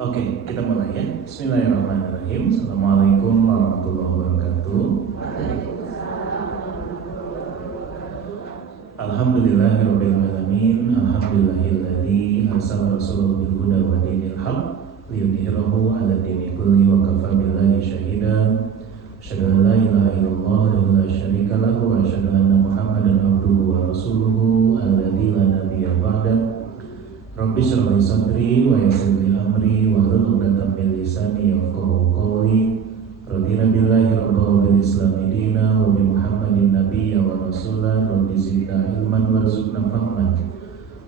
Oke, kita mulai ya. Bismillahirrahmanirrahim. Assalamualaikum warahmatullahi wabarakatuh. Alhamdulillahirabbil alamin. Alhamdulillahilladzi arsala rasulahu bil huda wa dinil haqq liyudhhirahu 'ala dini kulli wa kafa billahi shahida. Asyhadu an la ilaha illallah wa la syarika lahu wa asyhadu anna Muhammadan abduhu wa rasuluhu alladzi la nabiyya ba'da. Rabbi shrah li sadri wa yassir li amri wahlul 'uqdatam min lisani yafqahu qawli. Radina billahi rabban wa bil islami dina wa bi Muhammadin nabiyya wa rasulan. Rabbi zidna ilman warzuqna fahman.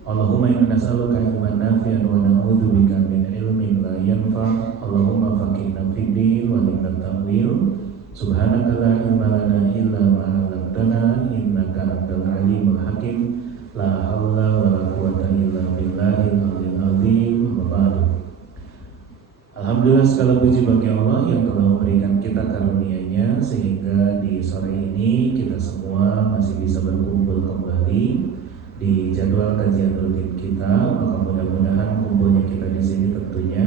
Allahumma inna nas'aluka ilman nafi'an wa na'udzubika min ilmin la yanfa'. Allahumma faqihna fid din wa 'allimna ta'wil. Subhanaka la ilma lana illa ma 'allamtana innaka antal alimul hakim. La haula wa la quwwata illa billahil aliyyil azim. Alhamdulillah, segala puji bagi Allah yang telah memberikan kita karunia-Nya sehingga di sore ini kita semua masih bisa berkumpul kembali di jadwal kajian rutin kita. Maka mudah-mudahan kumpulnya kita di sini tentunya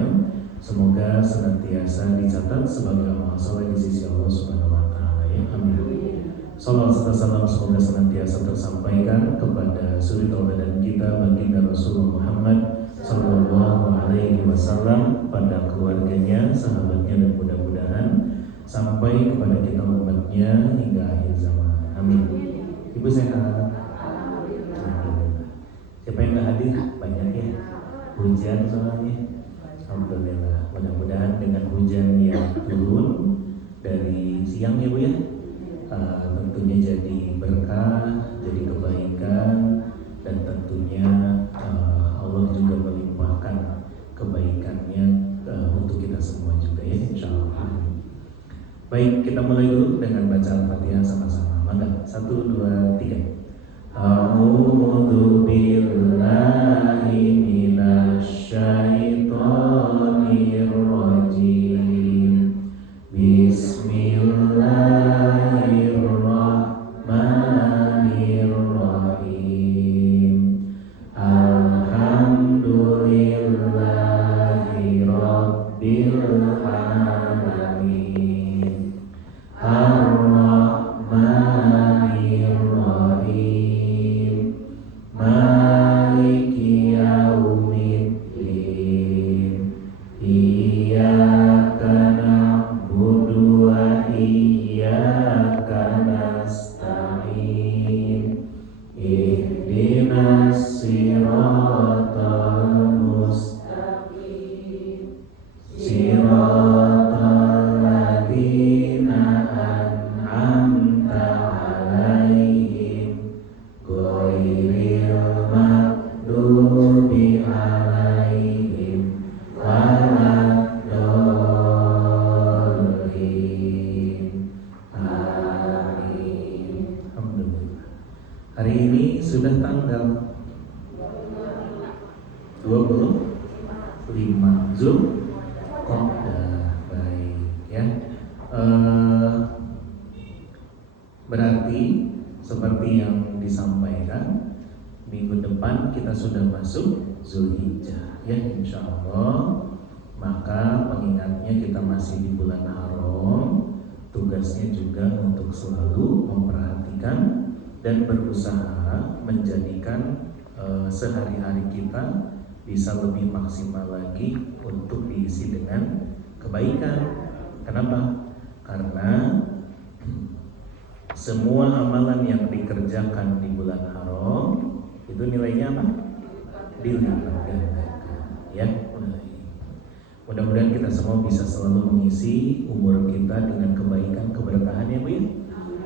semoga senantiasa dicatat sebagai amal saleh di sisi Allah Subhanahu wa taala ya. Amin. Salawat serta salam semoga senantiasa tersampaikan kepada suri tauladan kita baginda Rasulullah Muhammad sallallahu alaihi wasallam, pada keluarganya, sahabatnya, dan mudah-mudahan sampai kepada kita umatnya hingga akhir zaman. Amin. Ibu sehat? Alhamdulillah. Siapa yang gak hadir? Banyak ya. Hujan soalnya. Alhamdulillah. Mudah-mudahan dengan hujan yang turun dari siang ya Bu ya, tentunya jadi berkah, jadi kebaikan, dan tentunya Allah juga melimpahkan kebaikannya untuk kita semua juga ya, insyaallah. Baik, kita mulai dulu dengan baca Al-Fatihah sama-sama. Maka 1, 2, 3. A'udzu billahi minasyaitonir rajim. Bismillahirrahmanirrahim. Alhamdulillahi rabbil alamin. Ar-Rahmanirrahim. Maliki yaumiddin. Iyyaka na'budu wa iyyaka nasta'in. Ihdinas siratal mustaqim. Siratal ladzina an'amta 'alaihim ghairil maghdubi 'alaihim waladdallin. Amin. Alhamdulillah. Hari ini sudah tanggal 25 Zulqa'dah. Baik ya. Berarti seperti yang disampaikan, minggu depan kita sudah masuk Zulhijjah ya, insyaallah. Maka pengingatnya kita masih di bulan haram. Tugasnya juga untuk selalu memperhatikan dan berusaha menjadikan sehari-hari kita bisa lebih maksimal lagi untuk diisi dengan kebaikan. Kenapa? Karena semua amalan yang dikerjakan di bulan haram itu nilainya apa? Dilipat gandakan ya. Mudah-mudahan kita semua bisa selalu mengisi umur kita dengan kebaikan, keberkahan ya Bu ya.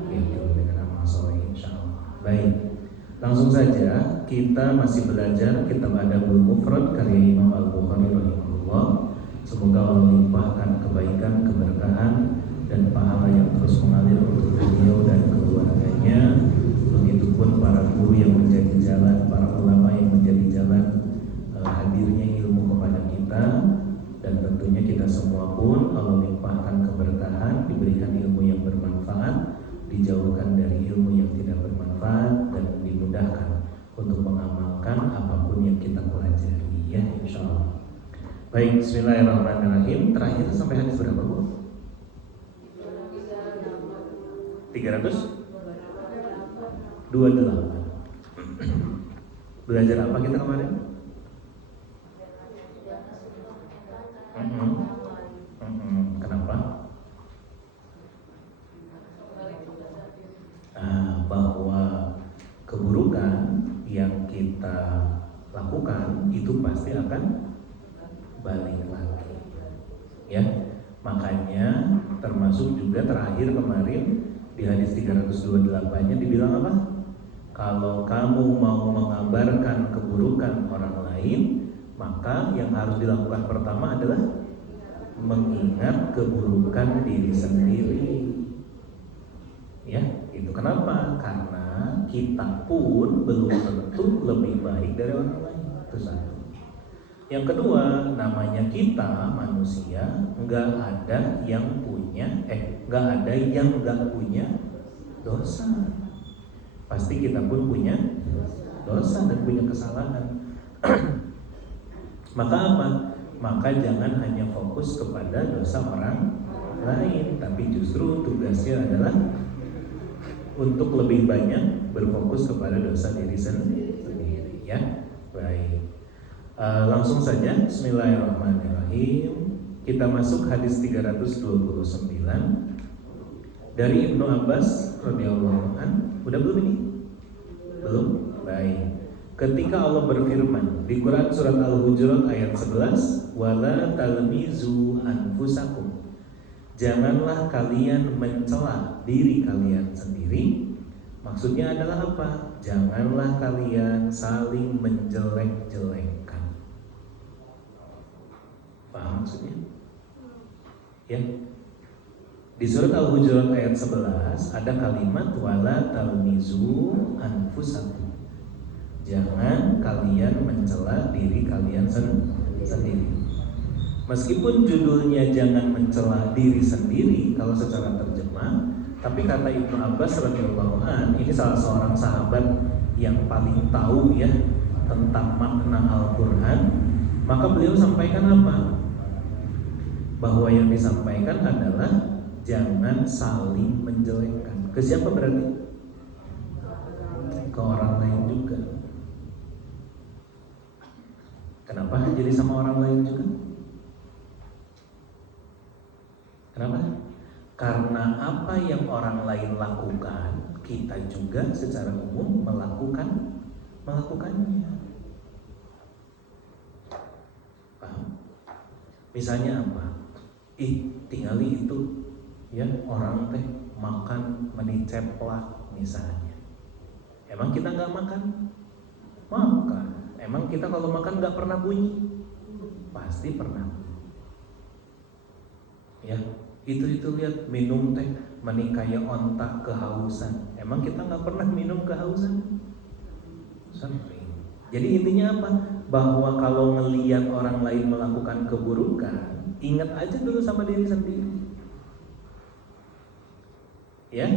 Gitu, dengan amal soleh insyaallah. Baik, langsung saja kita masih belajar kitab Adabul Mufrad karya Imam Al-Bukhari rahimahullah. Semoga Allah limpahkan kebaikan, keberkahan, dan pahala yang terus mengalir untuk beliau dan keluarganya. Begitupun para guru yang menjadi jalan, para ulama yang menjadi jalan hadirnya ilmu kepada kita. Dan tentunya kita semua pun Allah limpahkan keberkahan, diberikan ilmu yang bermanfaat, dijauhkan dari ilmu yang tidak bermanfaat, dan dimudahkan untuk mengamalkan apapun yang kita pelajari ya, insyaallah. Baik, bismillahirrahmanirrahim. Terakhir sampai hadis berapa, Bu? 328. Belajar apa kita kemarin? Kenapa? Bahwa keburukan yang kita lakukan itu pasti akan balik lagi, ya. Makanya termasuk juga terakhir kemarin di hadis 328-nya dibilang apa? Kalau kamu mau mengabarkan keburukan orang lain, maka yang harus dilakukan pertama adalah mengingat keburukan diri sendiri. Ya, itu kenapa? Karena kita pun belum tentu lebih baik dari orang lain. Itu satu. Yang kedua, namanya kita manusia, nggak ada yang nggak punya dosa. Pasti kita pun punya dosa dan punya kesalahan. Maka apa? Maka jangan hanya fokus kepada dosa orang lain, tapi justru tugasnya adalah untuk lebih banyak berfokus kepada dosa diri sendiri, ya. Baik. Langsung saja, bismillahirrahmanirrahim. Kita masuk hadis 329 dari Ibnu Abbas radhiyallahu anhu. Udah belum ini? Belum? Baik. Ketika Allah berfirman di Quran surat Al-Hujurat ayat 11, "Wala talmizu anfusakum." Janganlah kalian mencela diri kalian sendiri. Maksudnya adalah apa? Janganlah kalian saling menjelek-jelekkan. Paham maksudnya? Ya. Di surat Al-Hujurat ayat 11 ada kalimat wala talmizu anfusakum. Jangan kalian mencela diri kalian sendiri. Meskipun judulnya jangan mencela diri sendiri kalau secara terjemah, tapi kata Ibnu Abbas radhiyallahu anhu, ini salah seorang sahabat yang paling tahu ya tentang makna Al-Qur'an, maka beliau sampaikan apa? Bahwa yang disampaikan adalah jangan saling menjelekkan. Ke siapa berarti? Ke orang lain juga. Kenapa jadi sama orang lain juga? Kenapa? Karena apa yang orang lain lakukan, kita juga secara umum melakukannya. Paham? Misalnya apa? Tingali itu ya orang teh makan meni ceplak misalnya. Emang kita nggak makan? Makan. Emang kita kalau makan nggak pernah bunyi? Pasti pernah. Ya, itu lihat minum teh meni kaya ontak kehausan. Emang kita nggak pernah minum kehausan? Sering. Jadi intinya apa? Bahwa kalau ngelihat orang lain melakukan keburukan, ingat aja dulu sama diri sendiri. Ya,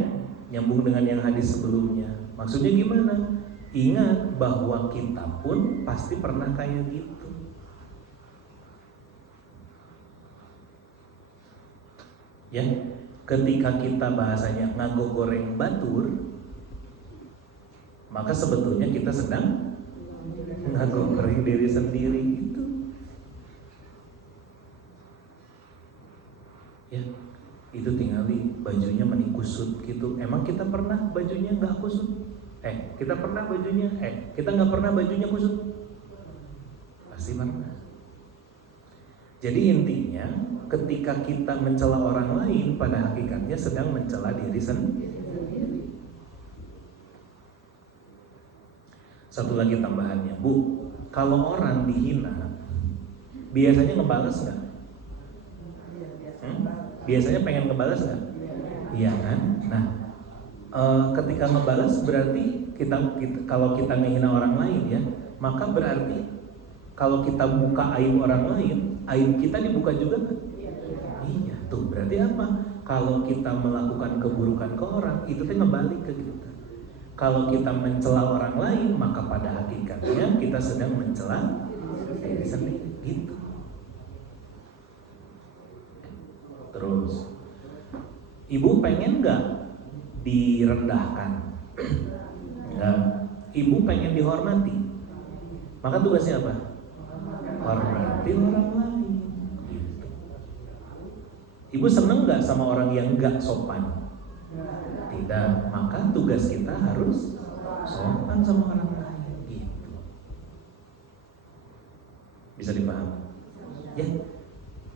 nyambung dengan yang hadis sebelumnya. Maksudnya gimana? Ingat bahwa kita pun pasti pernah kayak gitu. Ya, ketika kita bahasanya ngago goreng batur, maka sebetulnya kita sedang ngago goreng diri sendiri gitu. Ya, itu tinggali bajunya kusut gitu. Emang kita pernah bajunya nggak kusut? Kita pernah bajunya? Kita nggak pernah bajunya kusut? Pasti pernah. Jadi intinya, ketika kita mencela orang lain, pada hakikatnya sedang mencela diri sendiri. Satu lagi tambahannya, Bu, kalau orang dihina, biasanya ngebales nggak? Biasanya pengen ngebales nggak? Iya kan? Nah, ketika ngebales berarti kita kalau kita ngehina orang lain ya, maka berarti kalau kita buka aib orang lain, aib kita dibuka juga kan? Iya, tuh berarti apa? Kalau kita melakukan keburukan ke orang, itu tuh ngebalik ke kita. Kalau kita mencela orang lain, maka pada hakikatnya kita sedang mencela diri sendiri. Gitu. Ibu pengen nggak direndahkan? Enggak. Ibu pengen dihormati. Maka tugasnya apa? Hormati orang lain. Gitu. Ibu seneng nggak sama orang yang nggak sopan? Tidak. Maka tugas kita harus sopan sama orang lain. Gitu. Bisa dipahami? Ya.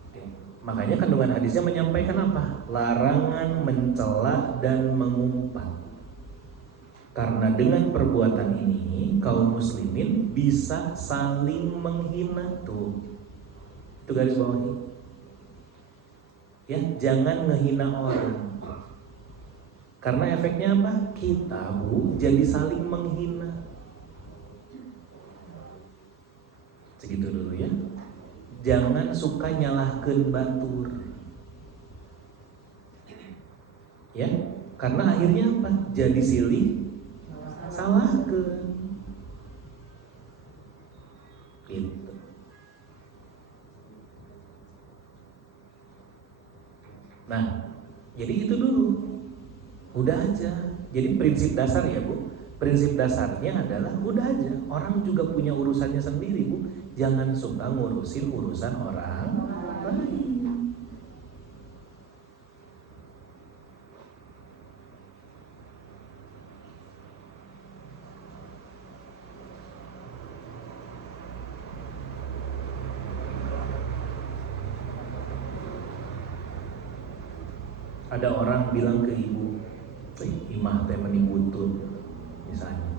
Oke. Makanya kandungan hadisnya menyampaikan apa? Larangan mencela dan mengumpat. Karena dengan perbuatan ini kaum muslimin bisa saling menghina tuh. Itu garis bawahnya. Ya, jangan ngehina orang. Karena efeknya apa? Kita jadi saling menghina. Segitu dulu ya. Jangan suka nyalahkeun batur. Ya, karena akhirnya apa? Jadi silih salahkeun. Gitu. Nah, jadi itu dulu. Udah aja. Jadi prinsip dasar ya Bu. Prinsip dasarnya adalah udah aja. Orang juga punya urusannya sendiri Bu. Jangan suka ngurusin urusan orang lain. Ada orang bilang ke ibu, imah teh meni butut misalnya.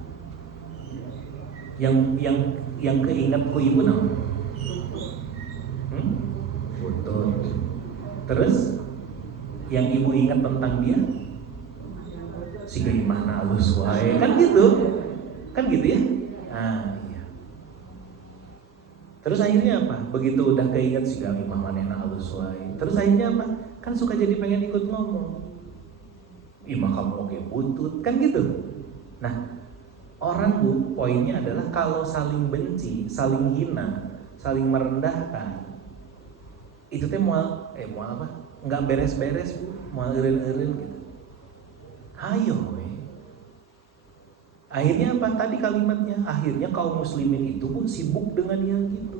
Yang keinget ku ibu naon? Butut. Terus yang ibu ingat tentang dia si imah na alus wae. Kan gitu. Kan gitu ya? Nah, iya. Terus akhirnya apa? Begitu udah keinget si imah manehna alus wae. Terus akhirnya apa? Kan suka jadi pengen ikut ngomong. Imah kamu oke butut, kan gitu. Nah, orang Bu, poinnya adalah kalau saling benci, saling hina, saling merendahkan, itu teh mual apa? Nggak beres-beres Bu, mual eureun-eureun gitu. Ayo we. Akhirnya apa tadi kalimatnya? Akhirnya kaum muslimin itu pun sibuk dengan yang gitu.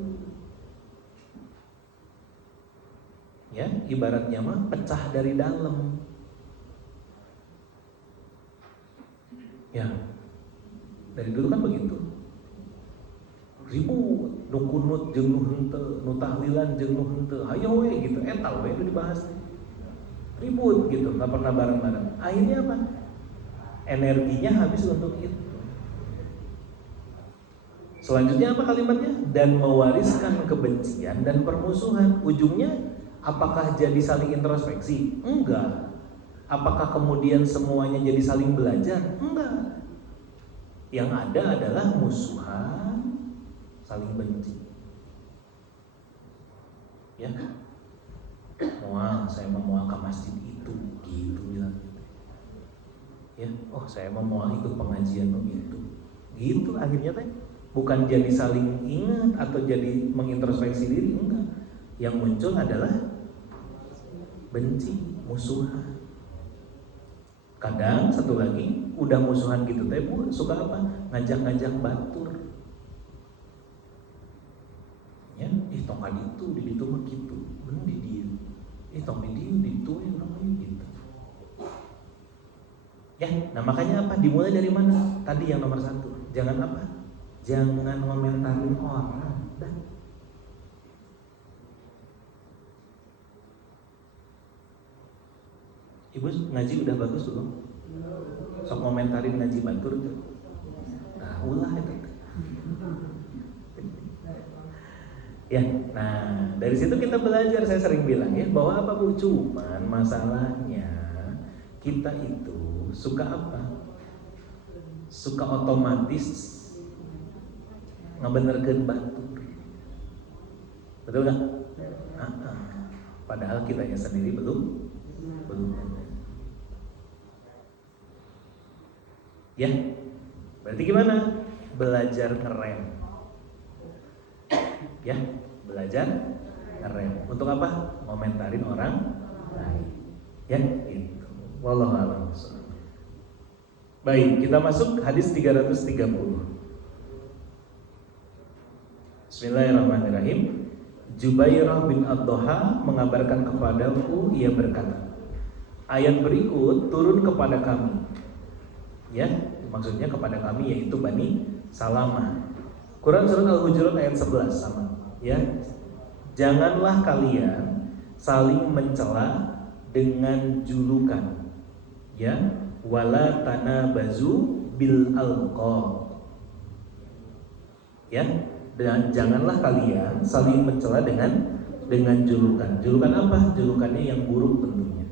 Ya, ibaratnya mah pecah dari dalam. Ya, dari dulu kan begitu. Ribut, nu kunut jeung nu henteu, nu tahlilan jeung nu henteu. Hayo we gitu, eta we itu dibahas. Ribut gitu, enggak pernah bareng-bareng. Akhirnya apa? Energinya habis untuk itu. Selanjutnya apa kalimatnya? Dan mewariskan kebencian dan permusuhan. Ujungnya apakah jadi saling introspeksi? Enggak. Apakah kemudian semuanya jadi saling belajar? Enggak. Yang ada adalah musuhan, saling benci. Ya, saya mau ke masjid itu, gitu bilang. Ya, oh saya mau ikut pengajian itu, gitu akhirnya teh. Bukan jadi saling ingat atau jadi mengintrospeksi diri, enggak. Yang muncul adalah benci, musuhan. Kadang satu lagi udah musuhan gitu teh Bu, suka apa? Ngajak-ngajak batur. Ya, tong ka ditu, di ditu mah kitu. Bener di dieu. Tong di dieu, di ditu we urang mah gitu. Ya, nah makanya apa? Dimulai dari mana? Tadi yang nomor 1. Jangan apa? Jangan ngomentarin orang. Dah. Ibu ngaji udah bagus belum? Sok komentarin ngaji batur tuh. Nah, ulah itu. Ya, nah dari situ kita belajar. Saya sering bilang ya bahwa apa Bu? Cuman masalahnya kita itu suka apa? Suka otomatis ngebenerkeun batur. Betul nggak? Padahal kitanya sendiri belum. Ya, berarti gimana? Belajar ngerem. Ya, belajar ngerem. Untuk apa? Komentarin orang lain. Ya, gitu. Wallahu a'lam. Baik, kita masuk hadis 330. Bismillahirrahmanirrahim. Jubairah bin Ad-Doha mengabarkan kepadaku, ia berkata, ayat berikut turun kepada kami. Ya, maksudnya kepada kami yaitu Bani Salamah. Quran surat Al-Hujurat ayat 11 sama. Ya, janganlah kalian saling mencela dengan julukan. Ya, wala tanabazu bil alqab. Ya, dan janganlah kalian saling mencela dengan julukan. Julukan apa? Julukannya yang buruk tentunya.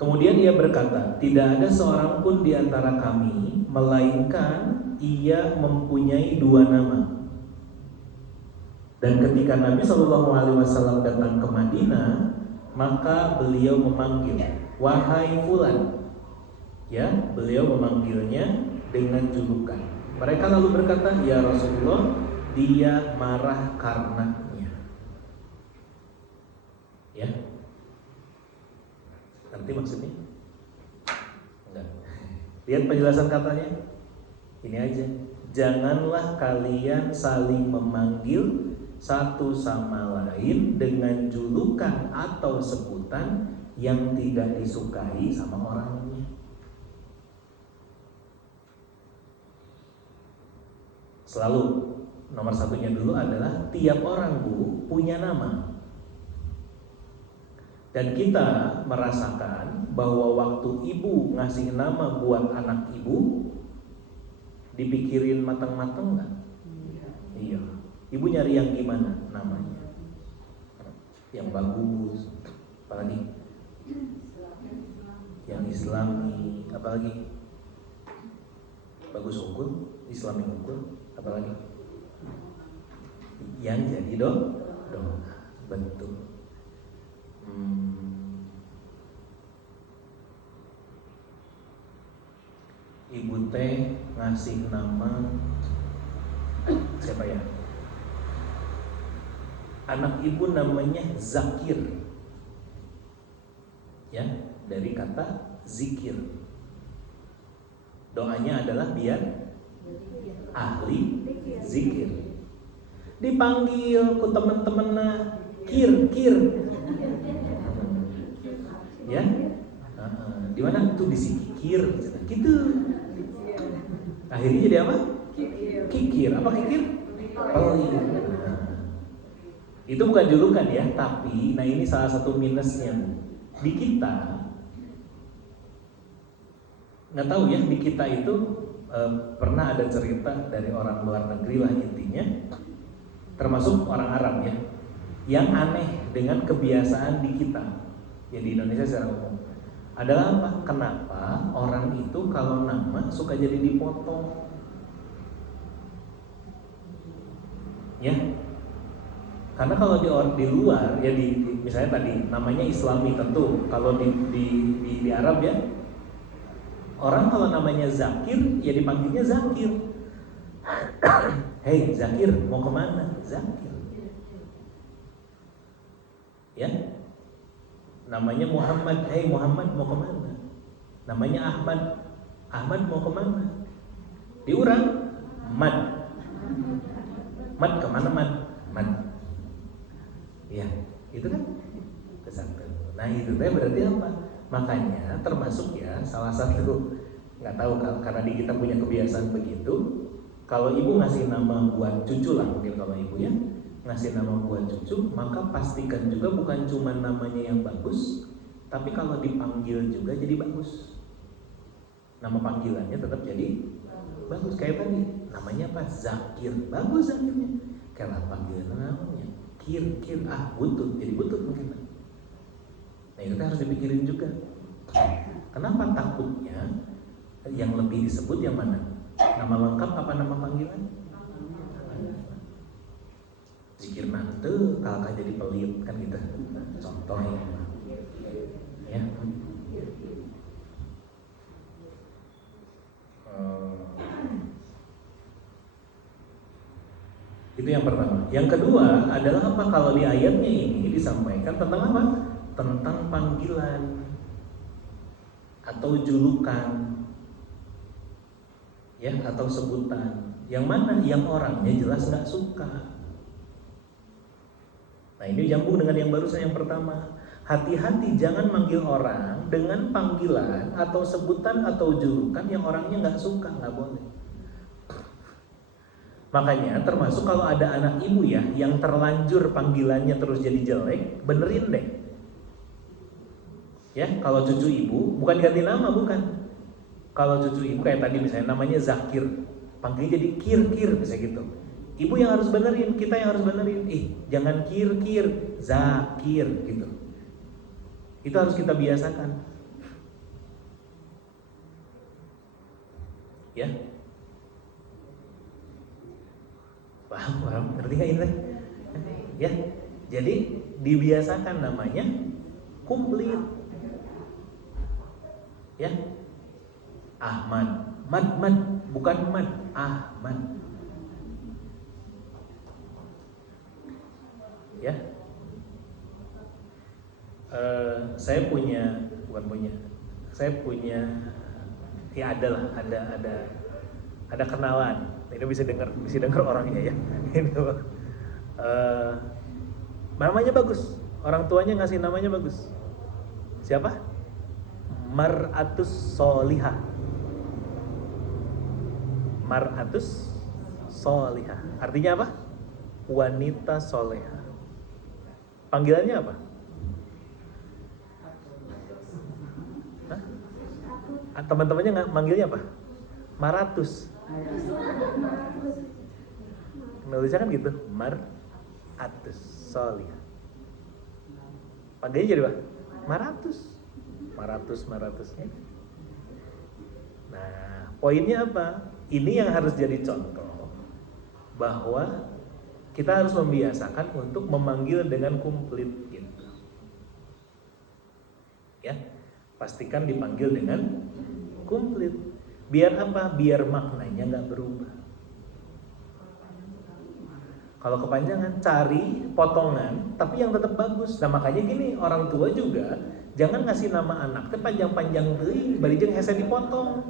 Kemudian ia berkata, tidak ada seorang pun di antara kami melainkan ia mempunyai dua nama. Dan ketika Nabi SAW datang ke Madinah, maka beliau memanggil, wahai fulan. Ya, beliau memanggilnya dengan julukan. Mereka lalu berkata, ya Rasulullah, dia marah karenanya. Ya, ngerti maksudnya? Enggak. Lihat penjelasan katanya. Ini aja. Janganlah kalian saling memanggil satu sama lain dengan julukan atau sebutan yang tidak disukai sama orangnya. Selalu nomor satunya dulu adalah tiap orang punya nama. Dan kita merasakan bahwa waktu ibu ngasih nama buat anak ibu, dipikirin matang-matang nggak? Iya. Ibu nyari yang gimana namanya? Yang bagus, apalagi? Yang Islami, apalagi? Bagus unggul, Islami unggul, apalagi? Yang jadi doa, betul. Ibu teh ngasih nama siapa ya? Anak ibu namanya Zakir. Ya, dari kata zikir. Doanya adalah biar ahli zikir. Dipanggil ku teman-temannya kir. Ya, di mana tuh disikir gitu. Akhirnya jadi apa? Kikir. Apa kikir? Pelit. Itu bukan julukan ya, tapi nah ini salah satu minusnya di kita. Nggak tahu ya, di kita itu pernah ada cerita dari orang luar negeri lah intinya, termasuk orang Arab ya, yang aneh dengan kebiasaan di kita ya di Indonesia secara umum adalah apa? Kenapa orang itu kalau nama suka jadi dipotong? Ya, karena kalau di luar ya misalnya tadi namanya Islami tentu kalau di Arab ya orang kalau namanya Zakir ya dipanggilnya Zakir. Hei Zakir mau kemana? Zakir. Ya, namanya Muhammad. Hei Muhammad mau kemana? Namanya Ahmad mau kemana? Diurang Mad kemana Mad. Ya, itu kan kesatuan. Nah itu berarti apa? Makanya termasuk ya salah satu, nggak tahu karena di kita punya kebiasaan begitu. Kalau ibu ngasih nama buat cucu lah mungkin kalau ibu ya ngasih nama buat cucu, maka pastikan juga bukan cuma namanya yang bagus, tapi kalau dipanggil juga jadi bagus. Nama panggilannya tetap jadi bagus. Kayak tadi namanya apa? Zakir, bagus Zakirnya. Kayak panggilan namanya kir butut, jadi butut mungkin. Nah itu harus dipikirin juga. Kenapa takutnya yang lebih disebut yang mana? Nama lengkap apa nama panggilan? Zikir nanti kalau jadi pelit kan gitu. Contohnya ya. Itu yang pertama. Yang kedua adalah apa? Kalau di ayatnya ini disampaikan tentang apa? Tentang panggilan. atau julukan, ya, atau sebutan. Yang mana? Yang orangnya jelas nggak suka. Nah, ini nyambung dengan yang barusan yang pertama. Hati-hati jangan manggil orang dengan panggilan atau sebutan atau julukan yang orangnya nggak suka, nggak boleh. Makanya termasuk kalau ada anak ibu ya yang terlanjur panggilannya terus jadi jelek, benerin deh. Ya, kalau cucu ibu bukan ganti nama, bukan. Kalau cucu ibu kayak tadi misalnya namanya Zakir, panggilnya jadi Kir misalnya gitu. Ibu yang harus benerin, kita yang harus benerin. Jangan Kir, Zakir gitu. Itu harus kita biasakan. Ya. Paham, ngerti nggak ini? Ya, jadi dibiasakan namanya kumplit. Ya, Ahmad, Mad, bukan Mad, Ahmad. Ya, saya punya, saya punya, ya ada kenalan. Ini bisa dengar orangnya ya. Itu namanya bagus, orang tuanya ngasih namanya bagus. Siapa? Mar'atus Solihah. Mar'atus Solihah. Artinya apa? Wanita soleha. Panggilannya apa? Hah? Teman-temannya manggilnya apa? Maratus. Nulisnya kan gitu, Mar'atus Solihah. Panggilnya jadi apa? Maratus. Nah, poinnya apa? Ini yang harus jadi contoh bahwa kita harus membiasakan untuk memanggil dengan kumplit gitu. Ya, pastikan dipanggil dengan kumplit. Biar apa? Biar maknanya nggak berubah. Kalau kepanjangan, cari potongan tapi yang tetap bagus. Nah makanya gini, orang tua juga jangan ngasih nama anaknya panjang-panjang deui, bari jeung hese dipotong.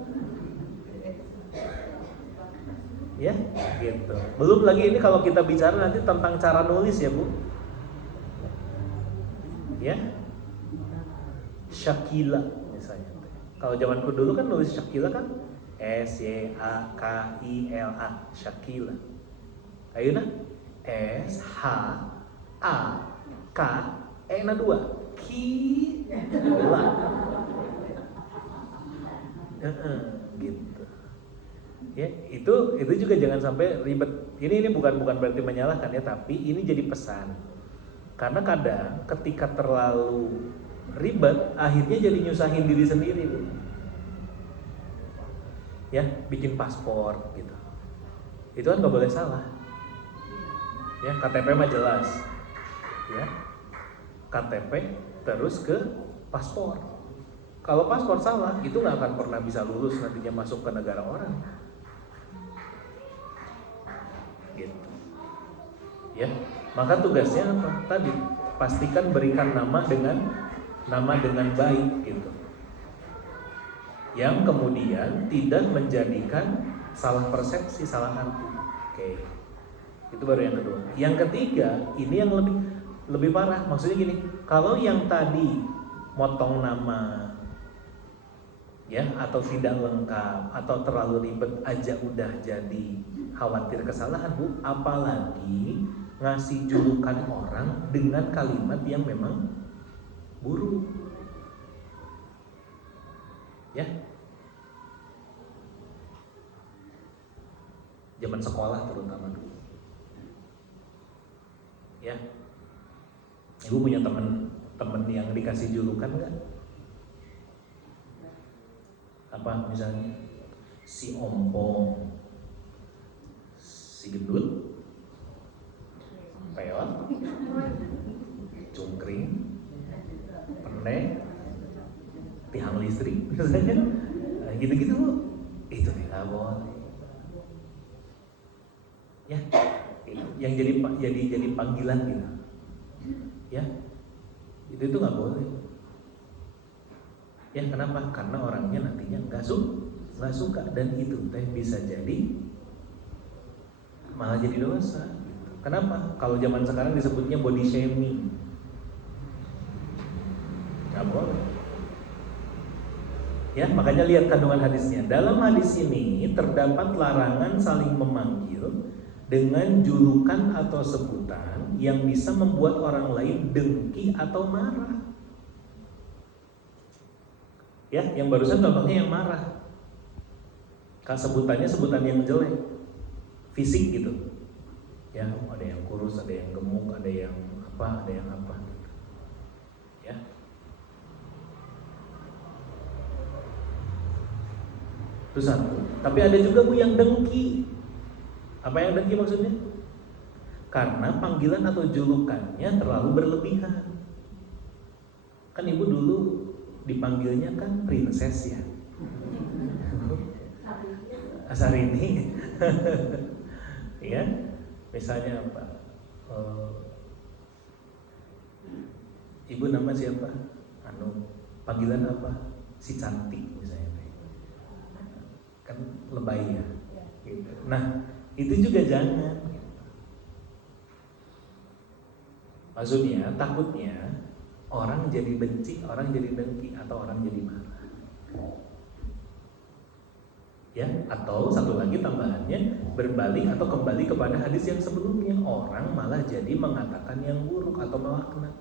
Ya, gitu. Belum lagi ini kalau kita bicara nanti tentang cara nulis ya, Bu. Ya. Syakila misalnya. Kalau zamanku dulu kan nulis Syakila kan Syakila, Syakila. Ayeuna SHAKE2 Kila. Gitu. Ya, itu juga jangan sampai ribet. Ini bukan berarti menyalahkan ya, tapi ini jadi pesan. Karena kadang ketika terlalu ribet, akhirnya jadi nyusahin diri sendiri, Bu. Ya, bikin paspor gitu. Itu kan nggak boleh salah. Ya, KTP mah jelas. Ya. KTP terus ke paspor. Kalau paspor salah, itu nggak akan pernah bisa lulus nantinya masuk ke negara orang. Gitu. Ya, maka tugasnya apa? Tadi pastikan berikan nama dengan baik gitu. Yang kemudian tidak menjadikan salah persepsi, salah arti. Oke. Itu baru yang kedua. Yang ketiga, ini yang lebih parah. Maksudnya gini, kalau yang tadi motong nama ya atau tidak lengkap atau terlalu ribet aja udah jadi khawatir kesalahan, Bu, apalagi ngasih julukan orang dengan kalimat yang memang buruk. Ya. Zaman sekolah terutama dulu. Ya. Ibu punya teman yang dikasih julukan enggak? Apa misalnya? Si ompong, si gendut, peot, cungkring, peneh, tiang listrik, misalnya, nah, gitu-gitu Bu. Itu nggak boleh. Ya, yang jadi panggilan gitu. Ya, itu nggak boleh. Ya kenapa? Karena orangnya nantinya nggak suka, dan itu teh bisa jadi malah jadi dosa. Kenapa? Kalau zaman sekarang disebutnya body shaming, nggak boleh. Ya, makanya lihat kandungan hadisnya. Dalam hadis ini terdapat larangan saling memanggil dengan julukan atau sebutan yang bisa membuat orang lain dengki atau marah. Ya, yang barusan contohnya yang marah. Sebutannya sebutan yang jelek, fisik gitu. Ya, ada yang kurus, ada yang gemuk, ada yang apa, ada yang apa. Ya. Itu satu. Tapi ada juga Bu yang dengki. Apa yang dengki maksudnya? Karena panggilan atau julukannya terlalu berlebihan. Kan ibu dulu dipanggilnya kan princess ya. Asarini. Ya, misalnya apa? Ibu nama siapa? Panggilan apa? Si cantik misalnya. Kan lebay ya. Gitu. Nah, itu juga jangan. Maksudnya takutnya orang jadi benci, orang jadi dengki, atau orang jadi marah. Ya, atau satu lagi tambahannya berbalik atau kembali kepada hadis yang sebelumnya, orang malah jadi mengatakan yang buruk atau melaknat.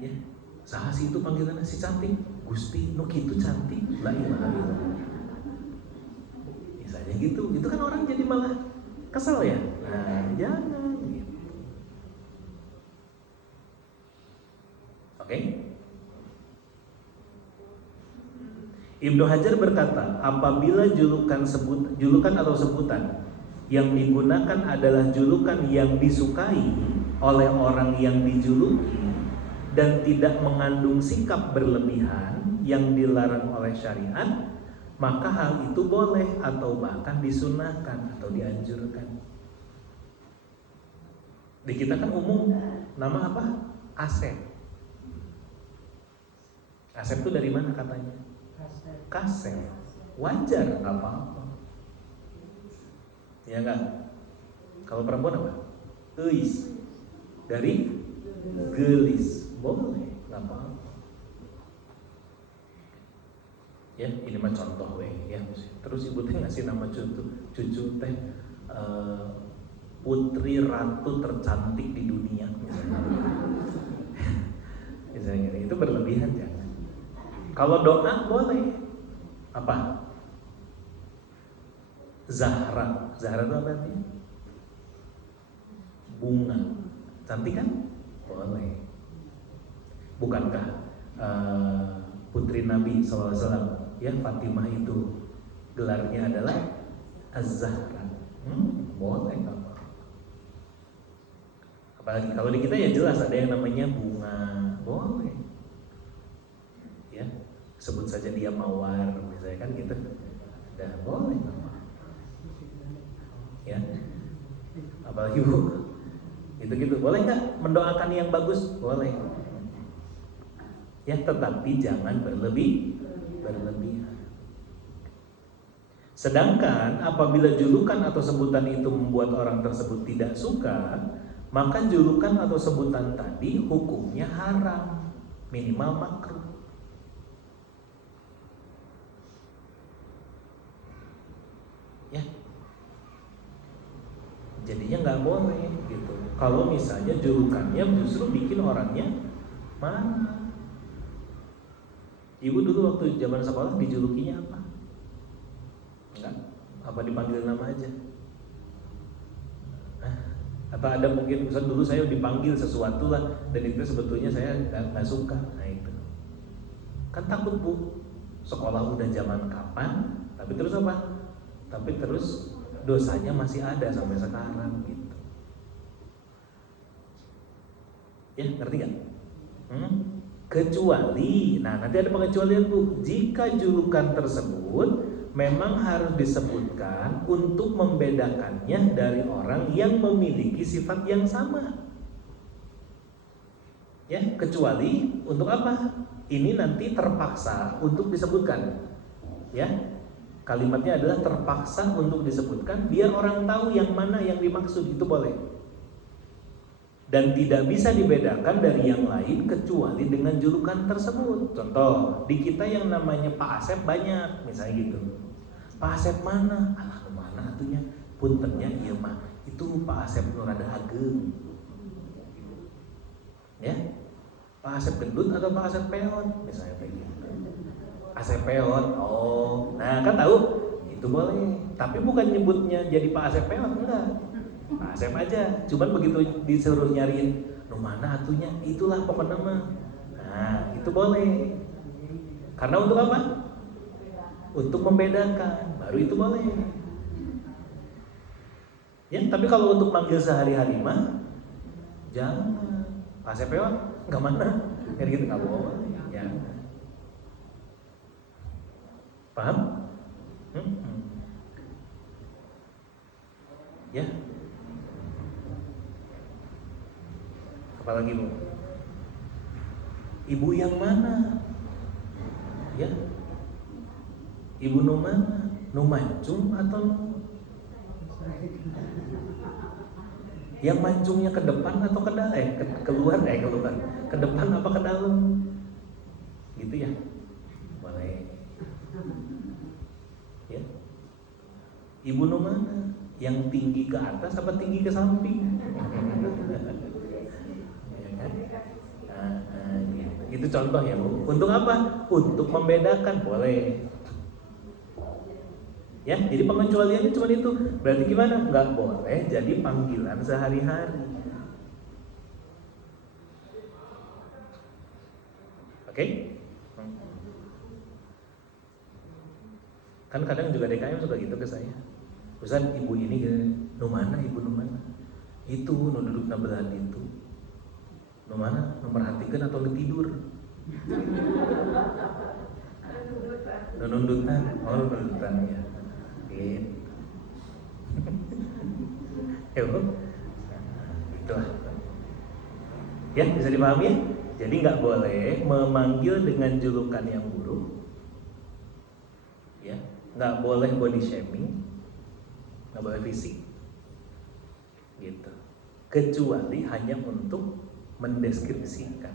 Ya, sahasi itu panggilannya si cantik, Gusti, nu kitu cantik, la ilaha illallah. Misalnya gitu, itu kan orang jadi malah kesel ya. Nah, jangan gitu. Oke? Ibnu Hajar berkata, apabila julukan atau sebutan yang digunakan adalah julukan yang disukai oleh orang yang dijuluki dan tidak mengandung sikap berlebihan yang dilarang oleh syariat, maka hal itu boleh atau bahkan disunahkan atau dianjurkan. Di kita kan umum nama apa? Asep. Asep itu dari mana katanya? Kasep. Wajar, nggak apa-apa. Ya kan? Kalau perempuan apa? Eis. Dari gelis. Boleh, nggak apa-apa. Ya, ini mah contoh ya. Terus ibu teh ngasih nama cucu teh putri ratu tercantik di dunia misalnya itu berlebihan jangan. Kalau doa boleh. Apa? Zahra. Zahra itu apa artinya? Bunga. Cantik kan? Boleh. Bukankah putri Nabi SAW ya, Fatimah itu gelarnya adalah Az-Zahra? Boleh apa? Apalagi kalau di kita ya jelas ada yang namanya bunga. Boleh. Ya, sebut saja dia Mawar misalnya kan gitu. Udah boleh apa? Ya. Apalagi Bu, gitu-gitu. Boleh nggak mendoakan yang bagus? Boleh. Ya, tetapi jangan berlebihan. Sedangkan apabila julukan atau sebutan itu membuat orang tersebut tidak suka, maka julukan atau sebutan tadi hukumnya haram, minimal makruh. Ya, jadinya nggak boleh gitu. Kalau misalnya julukannya justru bikin orangnya marah. Ibu dulu waktu zaman sekolah dijulukinya apa? Enggak? Apa dipanggil nama aja? Atau ada mungkin misalnya dulu saya dipanggil sesuatu lah dan itu sebetulnya saya nggak suka. Nah itu kan takut Bu, sekolah udah zaman kapan, tapi terus apa? Tapi terus dosanya masih ada sampai sekarang gitu. Ya, ngerti gak? Kecuali, nah nanti ada pengecualian Bu, jika julukan tersebut memang harus disebutkan untuk membedakannya dari orang yang memiliki sifat yang sama. Ya, kecuali untuk apa? Ini nanti terpaksa untuk disebutkan. Ya, kalimatnya adalah terpaksa untuk disebutkan biar orang tahu yang mana yang dimaksud, itu boleh. Dan tidak bisa dibedakan dari yang lain kecuali dengan julukan tersebut. Contoh, di kita yang namanya Pak Asep banyak, misalnya gitu. Pak Asep mana? Alah, mana atunya? Puntennya iya mah. Itu Pak Asep Nurada Ageng. Ya, Pak Asep Gendut atau Pak Asep Peot, misalnya kayak gitu. Asep Peot, oh, nah kan tahu, itu boleh. Tapi bukan nyebutnya jadi Pak Asep Peot, enggak. Pak Asep aja. Cuman begitu disuruh nyariin, mana atunya, itulah pokoknya mah. Nah, itu boleh. Karena untuk apa? Untuk membedakan, baru itu boleh. Ya, tapi kalau untuk manggil sehari-hari mah jangan. Pak Asep Peot, enggak mana? Kayak gitu enggak boleh. Ya. Paham? Ya. Apalagi Bu? Ibu yang mana? Ya. Ibu nu mana? Nu mancung atau yang mancungnya ke depan atau ke dalam? Keluar. Ke depan apa ke dalam? Gitu ya. Boleh. Ya. Ibu nu mana? Yang tinggi ke atas apa tinggi ke samping? Ya kan? Gitu. Itu contoh ya Bu. Untuk apa? Untuk membedakan, boleh. Ya, jadi pengecualiannya cuma itu. Berarti gimana? Nggak boleh jadi panggilan sehari-hari. Oke? Kan kadang juga DKM suka gitu ke saya. Ustaz, ibu ini nu mana, ibu nu mana? Itu nu duduk nabelah itu. Nu mana? Nu merhatikan atau nu tidur? Nu nundutan. Oh, nundutan ya. Gitu. Ya Bu. Itulah. Ya, bisa dipahami ya? Jadi nggak boleh memanggil dengan julukan yang buruk. Ya, nggak boleh body shaming, nggak boleh fisik, gitu. Kecuali hanya untuk mendeskripsikan,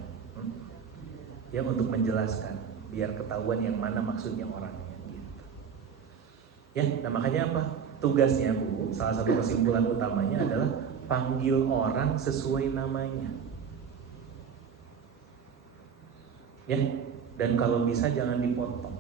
ya, untuk menjelaskan, biar ketahuan yang mana maksudnya orangnya, gitu. Ya, nah makanya apa? Tugasnya Bu, salah satu kesimpulan utamanya adalah panggil orang sesuai namanya. Ya, dan kalau bisa jangan dipotong.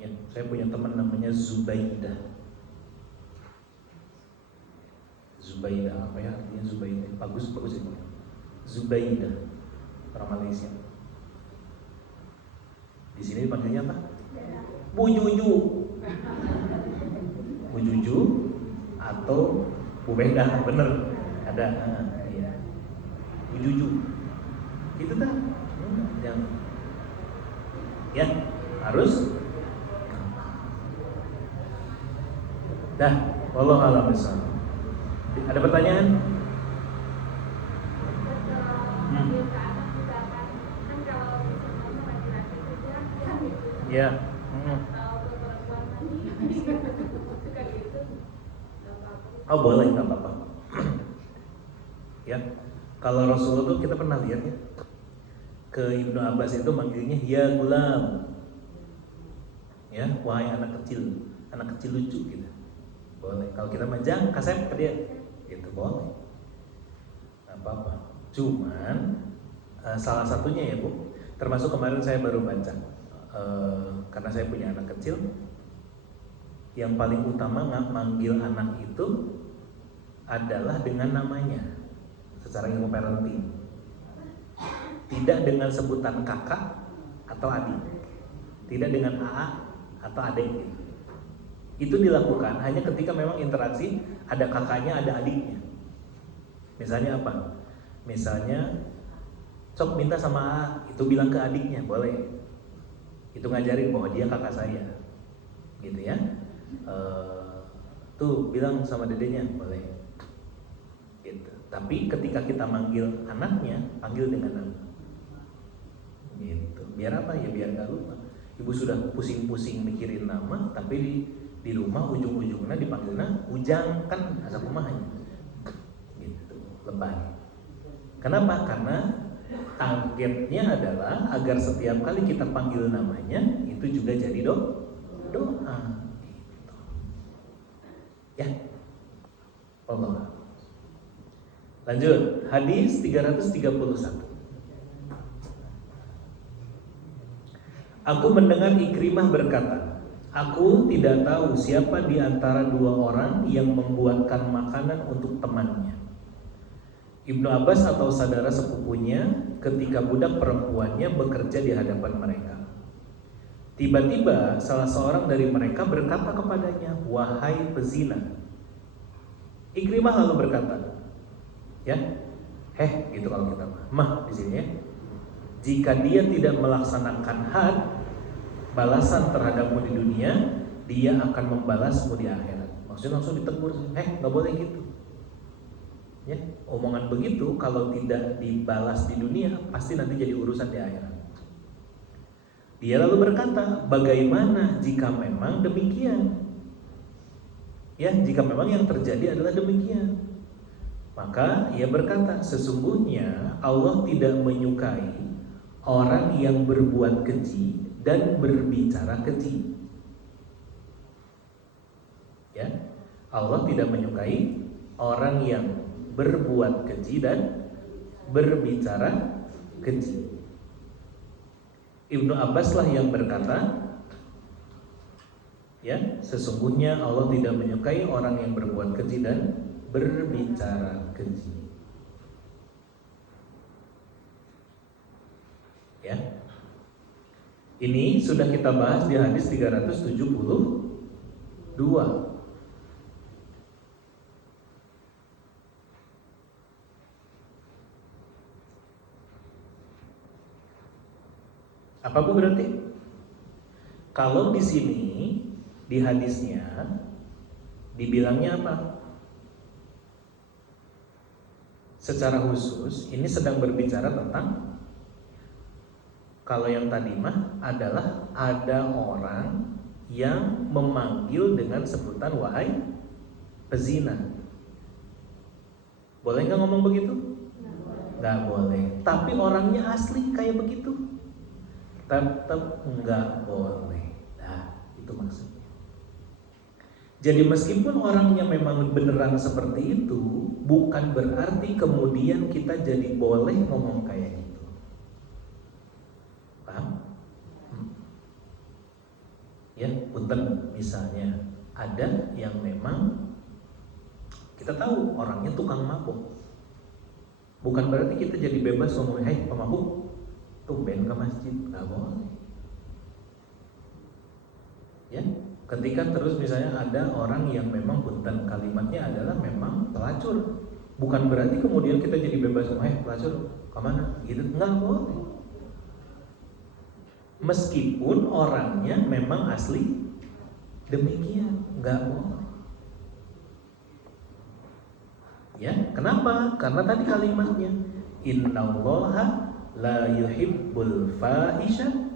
Ya, saya punya teman namanya Zubaidah. Zubaidah apa ya artinya Zubaidah? Bagus itu. Zubaidah, orang Malaysia. Di sini dipanggilnya apa? Bu Juju. Bu Juju atau Bu Benda, bener. Ada, iya. Bu Juju. Itu dah. Yang ya harus. Dah, wallahu a'lam bishawab. Ada pertanyaan? Ya. Oh boleh, nggak apa-apa. Ya, kalau Rasulullah tuh kita pernah lihat ya, ke Ibnu Abbas itu manggilnya ya gulam, ya, wahai anak kecil lucu gitu. Boleh. Kalau kita majang kasep ke dia, itu boleh. Nggak apa-apa. Cuman salah satunya ya Bu, termasuk kemarin saya baru baca, karena saya punya anak kecil, yang paling utama manggil anak itu adalah dengan namanya secara ilmu parenting, tidak dengan sebutan kakak atau adik, tidak dengan AA atau adik gitu. Itu dilakukan hanya ketika memang interaksi ada kakaknya, ada adiknya. Misalnya apa? Misalnya sok minta sama A, itu bilang ke adiknya, boleh. Itu ngajarin bahwa dia kakak saya, gitu ya. Tuh bilang sama dedenya, boleh. Gitu. Tapi ketika kita manggil anaknya, panggil dengan nama. Gitu. Biar apa ya? Biar gak lupa. Ibu sudah pusing-pusing mikirin nama, tapi di rumah ujung-ujungnya dipanggilnya Ujang, kan asa kumahanya. Gitu, lebay. Kenapa? Karena targetnya adalah agar setiap kali kita panggil namanya itu juga jadi doa. Gitu. Ya. Allah. Lanjut, hadis 331. Aku mendengar Ikrimah berkata, aku tidak tahu siapa di antara dua orang yang membuatkan makanan untuk temannya. Ibnu Abbas atau saudara sepupunya ketika budak perempuannya bekerja di hadapan mereka. Tiba-tiba salah seorang dari mereka berkata kepadanya, wahai pezina. Ikrimah lalu berkata, ya, gitu kalau kita mah di sini ya. Jika dia tidak melaksanakan had, balasan terhadapmu di dunia, dia akan membalasmu di akhirat. Maksudnya langsung ditegur, nggak boleh gitu. Ya, omongan begitu kalau tidak dibalas di dunia, pasti nanti jadi urusan di akhirat. Dia lalu berkata, bagaimana jika memang demikian? Ya, jika memang yang terjadi adalah demikian. Maka ia berkata, sesungguhnya Allah tidak menyukai orang yang berbuat keji dan berbicara keji. Ya, Allah tidak menyukai orang yang berbuat keji dan berbicara keji. Ibnu Abbas lah yang berkata, ya, sesungguhnya Allah tidak menyukai orang yang berbuat keji dan berbicara keji. Ya. Ini sudah kita bahas di hadis 372. Apa Bu berarti? Kalau di sini di hadisnya dibilangnya apa? Secara khusus ini sedang berbicara tentang, kalau yang tadi mah adalah ada orang yang memanggil dengan sebutan wahai pezina. Boleh nggak ngomong begitu? Nggak boleh. Tapi orangnya asli kayak begitu, tetap nggak boleh. Nah, itu maksudnya. Jadi meskipun orangnya memang beneran seperti itu, bukan berarti kemudian kita jadi boleh ngomong kayak gitu. Paham? Ya, punten misalnya ada yang memang kita tahu orangnya tukang mabuk. Bukan berarti kita jadi bebas ngomong, "Hei, pemabuk, tumben ke masjid." Nggak boleh. Ya, ketika terus misalnya ada orang yang memang punten kalimatnya adalah memang pelacur, bukan berarti kemudian kita jadi bebas ngomong, pelacur kemana? Gitu, nggak boleh. Meskipun orangnya memang asli demikian, nggak boleh. Ya, kenapa? Karena tadi kalimatnya innallaha la yuhibbul fahisha.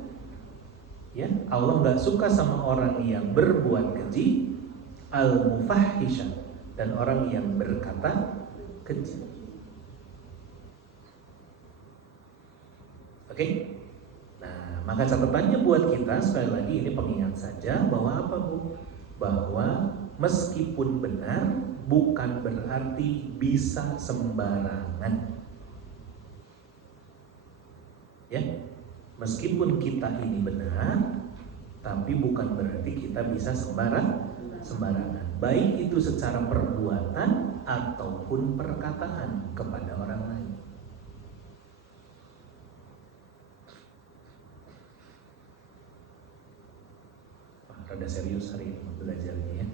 Ya, Allah nggak suka sama orang yang berbuat keji, al-mufahisha, dan orang yang berkata keji. Oke? Nah, maka catatannya buat kita sekali lagi ini pengingat saja bahwa apa Bu? Bahwa meskipun benar bukan berarti bisa sembarangan. Ya, meskipun kita ini benar, tapi bukan berarti kita bisa sembarangan. Baik itu secara perbuatan ataupun perkataan kepada orang lain. Rada serius hari ini belajarnya ya.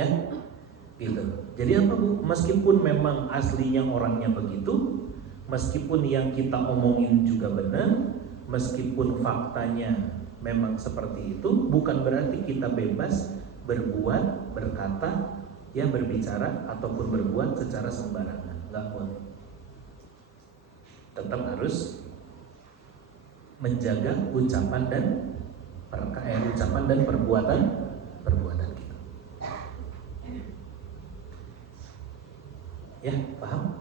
Ya, gitu. Jadi apa Bu? Meskipun memang aslinya orangnya begitu, meskipun yang kita omongin juga benar, meskipun faktanya memang seperti itu, bukan berarti kita bebas berbuat, berkata, ya berbicara ataupun berbuat secara sembarangan. Nggak boleh. Tetap harus menjaga ucapan dan perbuatan kita. Ya, paham?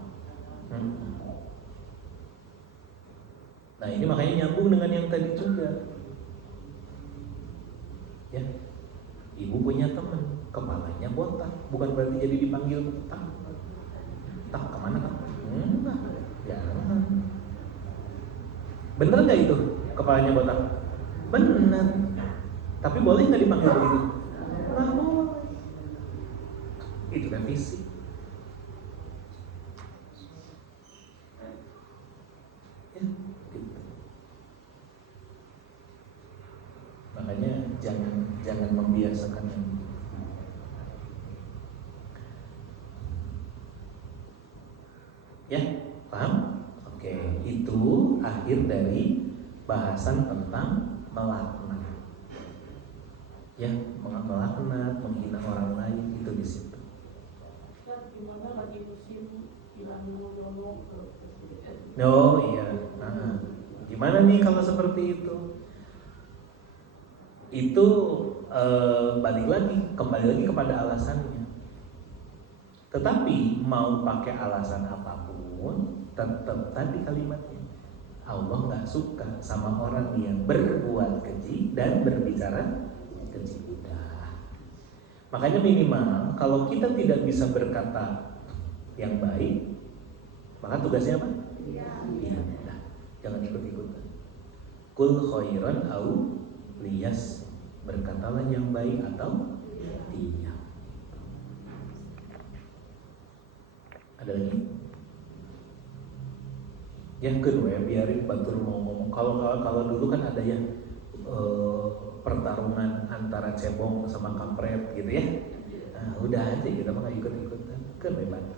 Nah ini makanya nyambung dengan yang tadi juga. Ya, ibu punya teman, kepalanya botak, bukan berarti jadi dipanggil tak. Tak kemana tak? Enggak, jangan. Bener nggak itu kepalanya botak? Bener. Tapi boleh nggak dipanggil begitu? Nggak boleh. Itu kan fisik. Ya, gitu. Makanya jangan membiasakan yang ya, paham? Oke, itu akhir dari bahasan tentang melaknat. Ya, melaknat, menghina orang lain itu di situ. Gimana lagi musim hilang ngomong ke Oh iya. Gimana nih kalau seperti itu? Itu kembali lagi kepada alasannya. Tetapi mau pakai alasan apapun, tetap tadi kalimatnya, Allah nggak suka sama orang yang berbuat keji dan berbicara keji. Udah. Makanya minimal kalau kita tidak bisa berkata yang baik, maka tugasnya apa? Iya. Nah, jangan ikut-ikutan. Kul khairan au liyas, berkatalah yang baik atau diam. Ada lagi? Yang kedua ya, biarin batur mau ngomong. Kalau dulu kan ada yang pertarungan antara cebong sama kampret gitu ya. Nah, udah aja kita mah nggak ikut-ikutan, kan batur.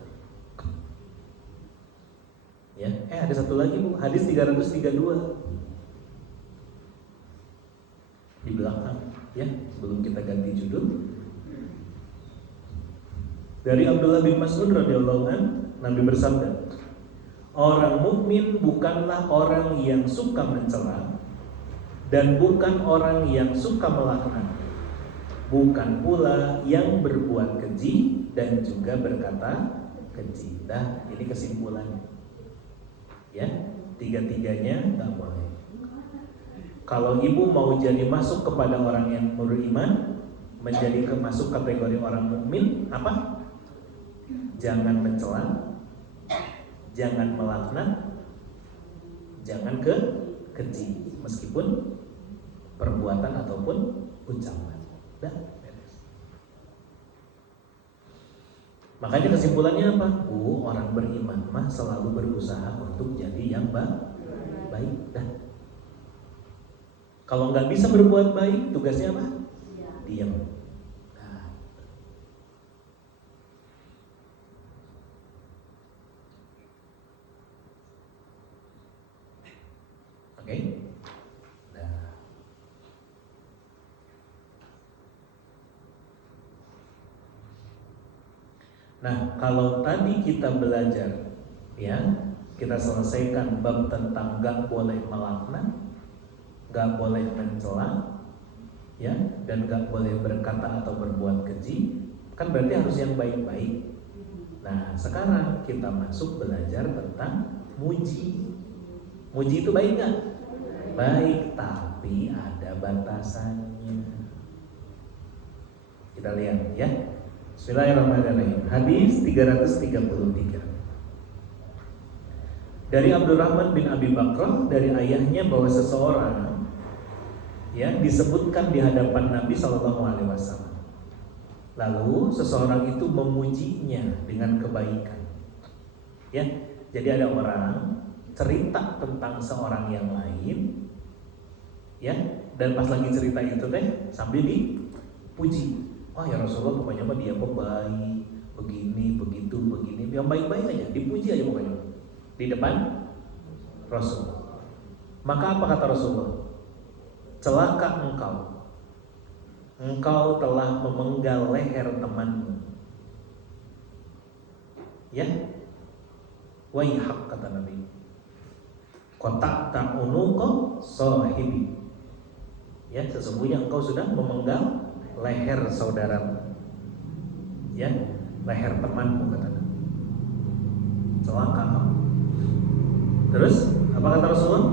Ya, ada satu lagi Bu, hadis 332 di belakang ya, sebelum kita ganti judul. Dari Abdullah bin Mas'ud radhiyallahu anhu, Nabi bersabda, orang mukmin bukanlah orang yang suka mencela dan bukan orang yang suka melaknat, bukan pula yang berbuat keji dan juga berkata keji. Nah, ini kesimpulannya. Ya, tiga-tiganya nggak boleh. Kalau ibu mau jadi masuk kepada orang yang beriman, menjadi masuk kategori orang mukmin, apa? Jangan mencela, jangan melaknat, jangan keji, meskipun perbuatan ataupun ucapan. Dah, beres. Makanya kesimpulannya apa? Orang beriman mah selalu berusaha untuk jadi yang baik. Dah. Kalau nggak bisa berbuat baik, tugasnya apa? Diam. Oke. Nah, kalau tadi kita belajar, ya, kita selesaikan bab tentang gak boleh melaknat, gak boleh mencela, ya, dan gak boleh berkata atau berbuat keji, kan berarti harus yang baik-baik. Nah, sekarang kita masuk belajar tentang muji. Muji itu baik gak? Baik, tapi ada batasannya. Kita lihat ya. Bismillahirrahmanirrahim. Hadis 333. Dari Abdurrahman bin Abi Bakrah, dari ayahnya, bahwa seseorang ya disebutkan di hadapan Nabi SAW. Lalu seseorang itu memujinya dengan kebaikan. Ya, jadi ada orang cerita tentang seorang yang lain, ya, dan pas lagi cerita itu sambil dipuji. Oh ya Rasulullah pokoknya mah dia baik, begini, begitu, begini, yang baik-baik aja, dipuji aja pokoknya di depan Rasul. Maka apa kata Rasulullah? Celaka engkau telah memenggal leher temanmu. Ya, waihak kata Nabi. Kotak tak unuko sahibi. Ya, sesungguhnya engkau sudah memenggal leher saudaramu. Ya, leher temanmu kata Nabi. Celaka kamu. Terus apa kata Rasulullah?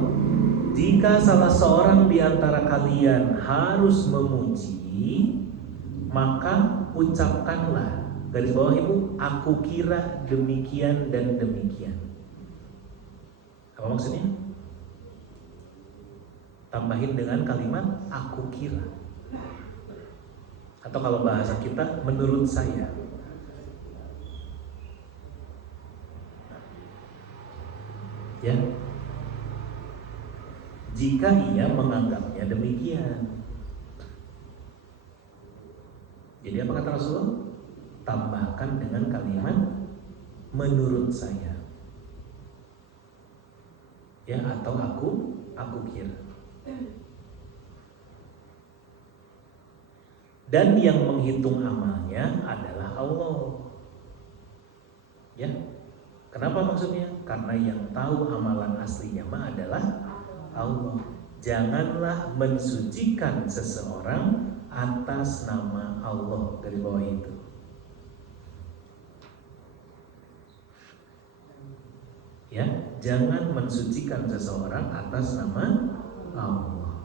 Jika salah seorang di antara kalian harus memuji, maka ucapkanlah, garis bawah ibu, aku kira demikian dan demikian. Apa maksudnya? Tambahin dengan kalimat aku kira. Atau kalau bahasa kita, menurut saya. Ya. Jika ia menganggapnya demikian. Jadi apa kata Rasulullah? Tambahkan dengan kalimat menurut saya. Ya, atau aku kira. Dan yang menghitung amalnya adalah Allah. Ya. Kenapa maksudnya? Karena yang tahu amalan aslinya mah adalah Allah. Janganlah mensucikan seseorang atas nama Allah, dari bawah itu. Ya, jangan mensucikan seseorang atas nama Allah.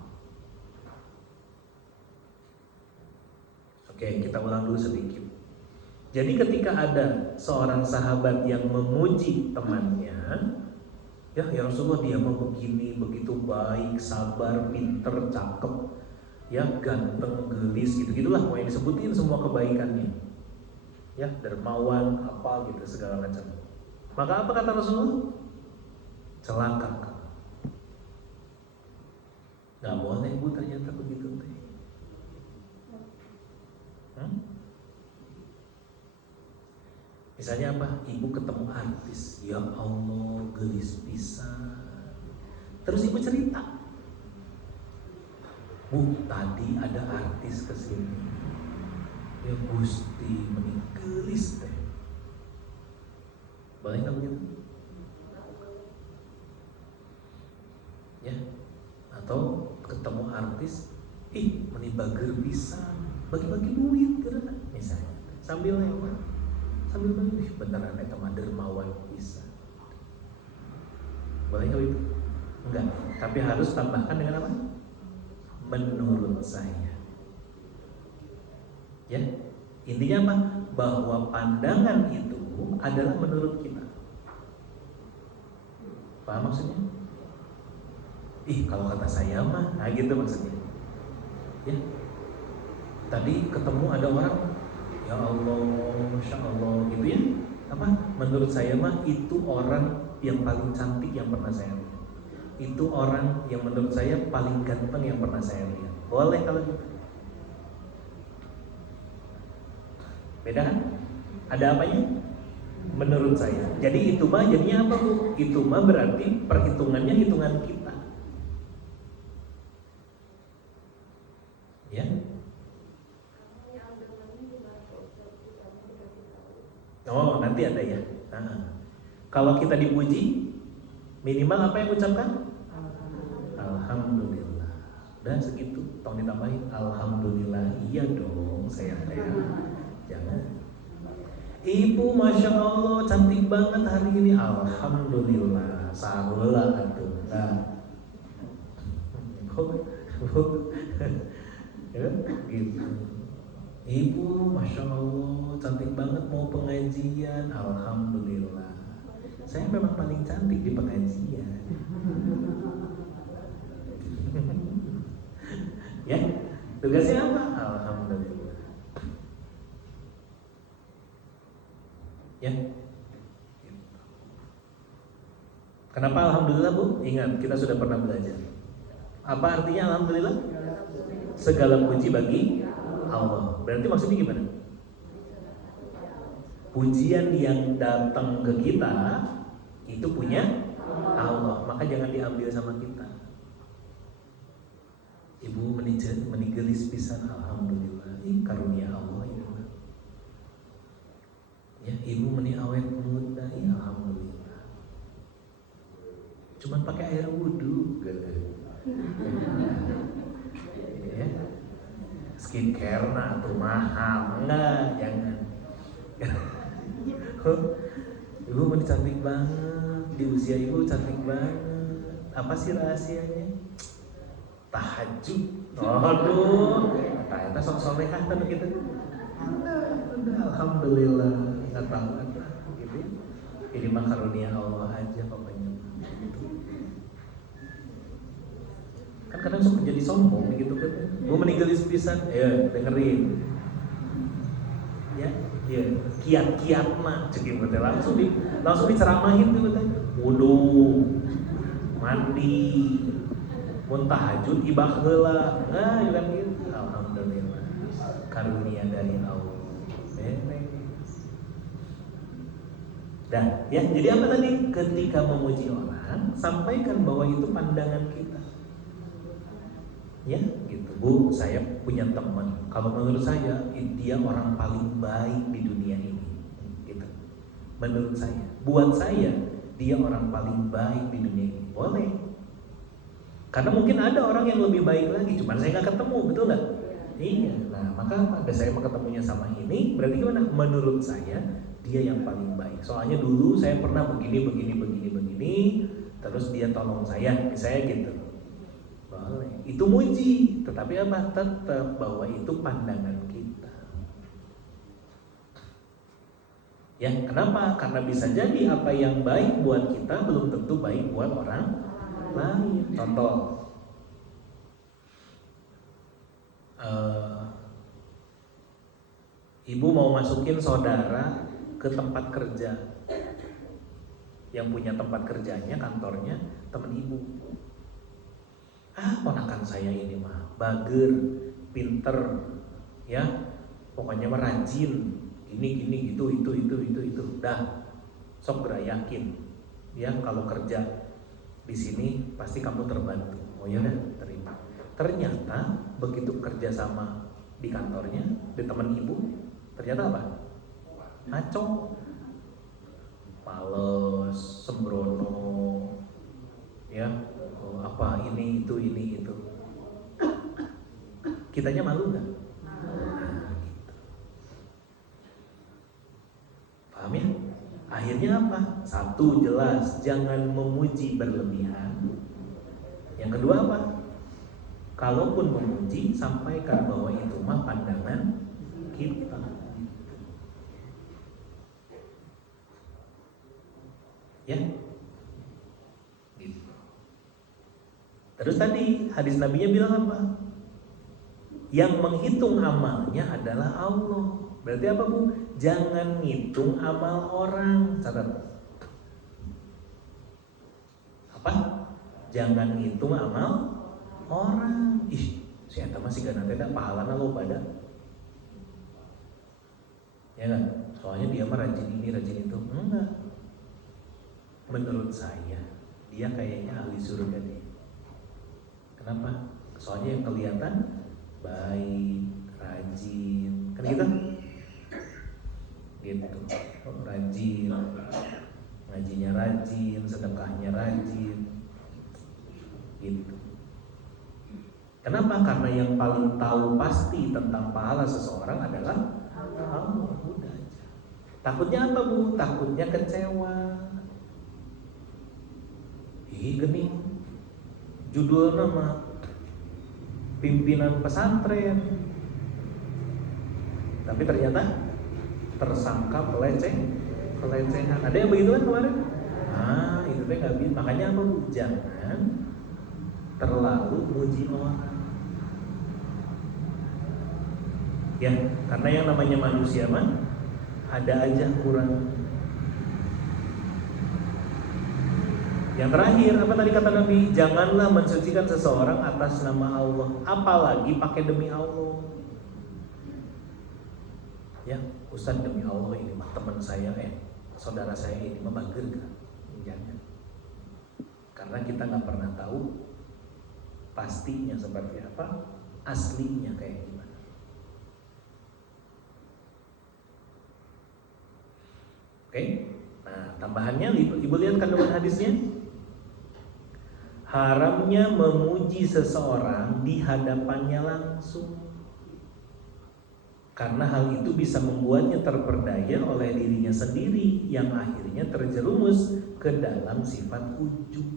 Oke, kita ulang dulu sedikit. Jadi ketika ada seorang sahabat yang memuji temannya, ya Rasulullah dia mau begini, begitu baik, sabar, pinter, cakep, ya ganteng, gelis, gitu-gitulah mau yang disebutin semua kebaikannya. Ya, dermawan, apa gitu segala macam. Maka apa kata Rasulullah? Celaka kamu. Gak boleh bu ternyata begitu teh. Misalnya apa? Ibu ketemu artis, ya Allah gelis pisan. Terus ibu cerita, bu tadi ada artis kesini, ya Gusti meni gelis teh. Boleh nggak begitu? Ya, atau ketemu artis, meni bager pisan, bagi-bagi duit geura misalnya, sambil lewat. Sambil bagi, beneran eta mah dermawan bisa. Boleh nggak itu? Enggak, tapi harus tambahkan dengan apa? Menurut saya. Ya, intinya apa? Bahwa pandangan itu adalah menurut kita. Paham maksudnya? Kalau kata saya mah, nah gitu maksudnya. Ya, tadi ketemu ada orang, ya Allah, Masya Allah gitu ya. Apa? Menurut saya mah itu orang yang paling cantik yang pernah saya lihat. Itu orang yang menurut saya paling ganteng yang pernah saya lihat. Boleh kalau gitu. Beda kan? Ada apanya? Menurut saya. Jadi itu mah jadinya apa bu? Itu mah berarti perhitungannya hitungan kita. Ya. Oh, nanti ada ya. Kalau kita dipuji, minimal apa yang ucapkan? Alhamdulillah. Dan segitu, tolong ditambahin. Alhamdulillah, iya dong, saya. Jangan. Ibu, masya Allah, cantik banget hari ini. Alhamdulillah, sahulah atuh. Ya, gitu. Ibu, masya Allah, cantik banget mau pengajian. Alhamdulillah, saya memang paling cantik di pengajian. Ya, tugasnya apa? Alhamdulillah. Ya. Kenapa alhamdulillah bu? Ingat, kita sudah pernah belajar. Apa artinya alhamdulillah? Segala puji bagi Allah. Berarti maksudnya gimana? Pujian yang datang ke kita itu punya Allah, maka jangan diambil sama kita. Ibu menigelis pisan, alhamdulillah, karunia Allah itu. Ya, ibu meni awet muda, ya alhamdulillah. Cuman pakai air wudhu, gitu. Ya, skincare atau mahal, enggak, jangan. Ibu meni cantik banget, di usia ibu cantik banget. Apa sih rahasianya? Tahajud. Aduh, ternyata sok solehah kan gitu. Alhamdulillah, nggak tahu apa gitu. Ini mah karunia Allah aja pokoknya. Kan kadang suka jadi sombong gitu kan. Gue meninggalis pisan, ya dengerin. Ya, kiat-kiat mah cekin betul langsung diceramahin tuh betul. Wudu, mandi, mun tahajud ibah heula. Nah, kan gitu. Alhamdulillah. Karunia dari Allah. Nah, ya, jadi apa tadi? Ketika memuji orang, sampaikan bahwa itu pandangan kita. Ya, gitu. Bu, saya punya teman. Kalau menurut saya, dia orang paling baik di dunia ini. Gitu. Menurut saya, buat saya, dia orang paling baik di dunia ini. Boleh. Karena mungkin ada orang yang lebih baik lagi, cuman saya nggak ketemu, betul nggak? Iya. Nah, maka pada saya mau ketemunya sama ini, berarti gimana? Menurut saya, dia yang paling baik. Soalnya dulu saya pernah begini, terus dia tolong saya, misalnya gitu. Boleh. Itu muji, tetapi apa? Tetap bahwa itu pandangan kita. Ya, kenapa? Karena bisa jadi apa yang baik buat kita belum tentu baik buat orang lain. Contoh, ibu mau masukin saudara ke tempat kerja, yang punya tempat kerjanya, kantornya temen ibu. Ponakan saya ini mah bager, pinter, ya, pokoknya mah rajin, gini gitu, itu. Dah, sok berayakin, ya kalau kerja di sini pasti kamu terbantu. Oh ya udah, terima. Ternyata begitu kerja sama di kantornya, di teman ibu, ternyata apa? Ngaco, males, sembrono, ya, apa ini itu. Kitanya malu nggak? Nah, gitu. Paham ya? Akhirnya apa? Satu, jelas, jangan memuji berlebihan. Yang kedua apa? Kalaupun memuji, sampaikan bahwa itu mah pandangan kita. Ya, gitu. Terus tadi hadis Nabinya bilang apa? Yang menghitung amalnya adalah Allah. Berarti apa, Bu? Jangan ngitung amal orang. Catat. Apa? Jangan ngitung amal orang. Ih, si eta masih gana teh pahalana lo pada. Ya kan? Soalnya dia mah rajin ini, rajin itu. Enggak. Menurut saya, dia kayaknya ahli surga deh. Kenapa? Soalnya yang kelihatan baik, rajin, kan gitu? Gitu, rajin, ngajinya rajin, sedekahnya rajin, gitu. Kenapa? Karena yang paling tahu pasti tentang pahala seseorang adalah Allah. Udah aja. Takutnya apa, Bu? Takutnya kecewa. Gini, judul nama pimpinan pesantren, tapi ternyata tersangka pelecehan. Ada yang begitu kan kemarin? Itu teh nggak bisa. Makanya apa, Bu? Jangan terlalu muji orang. Ya, karena yang namanya manusia mah ada aja kurang. Yang terakhir, apa tadi kata Nabi? Janganlah mensucikan seseorang atas nama Allah, apalagi pakai demi Allah. Ya, Ustaz demi Allah ini mah teman saya, saudara saya ini mah bager kan? Jangan. Karena kita nggak pernah tahu pastinya seperti apa, aslinya kayak gimana. Oke, nah tambahannya ibu lihat kandungan hadisnya. Haramnya memuji seseorang di hadapannya langsung, karena hal itu bisa membuatnya terperdaya oleh dirinya sendiri yang akhirnya terjerumus ke dalam sifat ujub.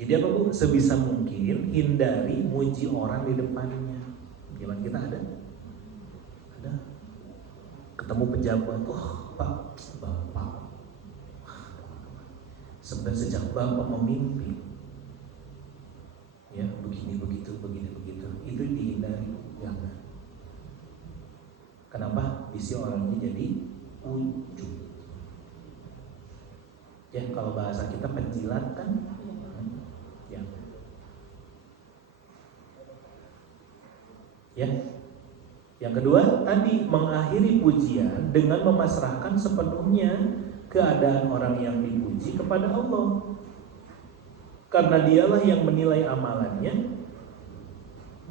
Jadi apa Bu? Sebisa mungkin hindari muji orang di depannya. Zaman kita ada? Ketemu pejabat, Pak, Bapak. Sebenarnya sejak Bapak memimpin, ya begini begitu, itu dihindari, jangan. Kenapa? Bisa orangnya jadi ujub. Ya kalau bahasa kita penjilat kan, ya. Ya. Yang kedua tadi mengakhiri pujian dengan memasrahkan sepenuhnya keadaan orang yang dipuji kepada Allah, karena dialah yang menilai amalannya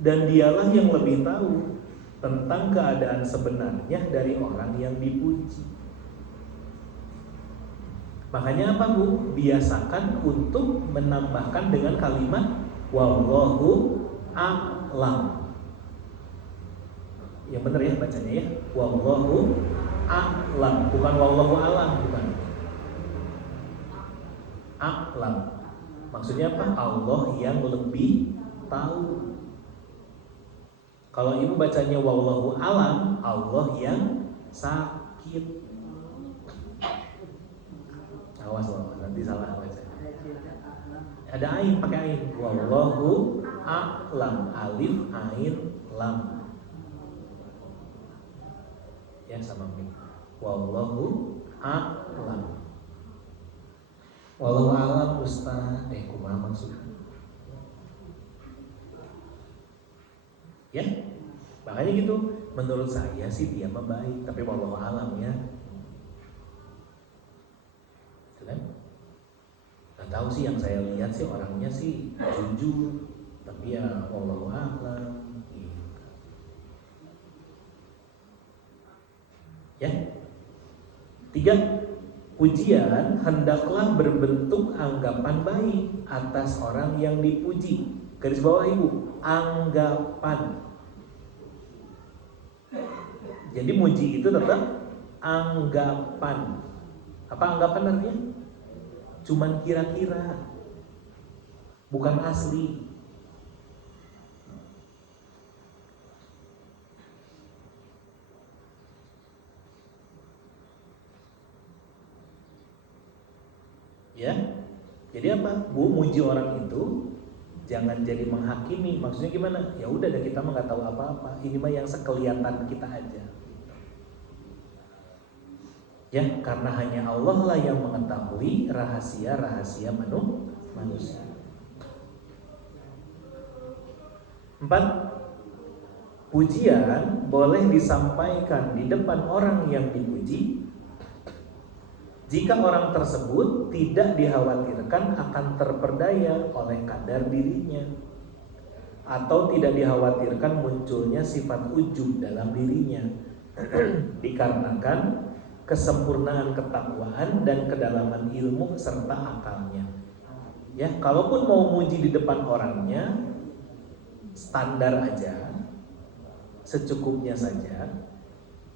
dan dialah yang lebih tahu tentang keadaan sebenarnya dari orang yang dipuji. Makanya apa Bu? Biasakan untuk menambahkan dengan kalimat wallahu a'lam. Yang benar ya bacanya ya, wallahu a'lam, bukan wallahu alam, bukan. A'lam. Maksudnya apa? Allah yang lebih tahu. Kalau ibu bacanya wallahu alam, Allah yang sakit. Awas nanti salah baca. Ada ain, pakai ain. Wallahu a'lam, alif ain lam. Ya sama mim. Wallahu a'lam. Wallahu a'lam Ustaz. Kumaha maksudnya? Ya, makanya gitu. Menurut saya sih dia mah baik, tapi wallahu a'lam ya. Itu kan? Gak tahu sih, yang saya lihat sih orangnya sih jujur, tapi ya wallahu a'lam. Ya. 3. Pujian hendaklah berbentuk anggapan baik atas orang yang dipuji. Garis bawah ibu, anggapan. Jadi muji itu tetap anggapan. Apa anggapan artinya? Cuman kira-kira, bukan asli. Ya, jadi apa? Bu, muji orang itu jangan jadi menghakimi. Maksudnya gimana? Ya udah deh, kita mah nggak tahu apa-apa. Ini mah yang sekelihatan kita aja. Ya, karena hanya Allah lah yang mengetahui rahasia-rahasia manusia. 4. Pujian boleh disampaikan di depan orang yang dipuji jika orang tersebut tidak dikhawatirkan akan terperdaya oleh kadar dirinya, atau tidak dikhawatirkan munculnya sifat ujub dalam dirinya dikarenakan kesempurnaan ketakwaan dan kedalaman ilmu serta akalnya. Ya, kalaupun mau muji di depan orangnya, standar aja, secukupnya saja,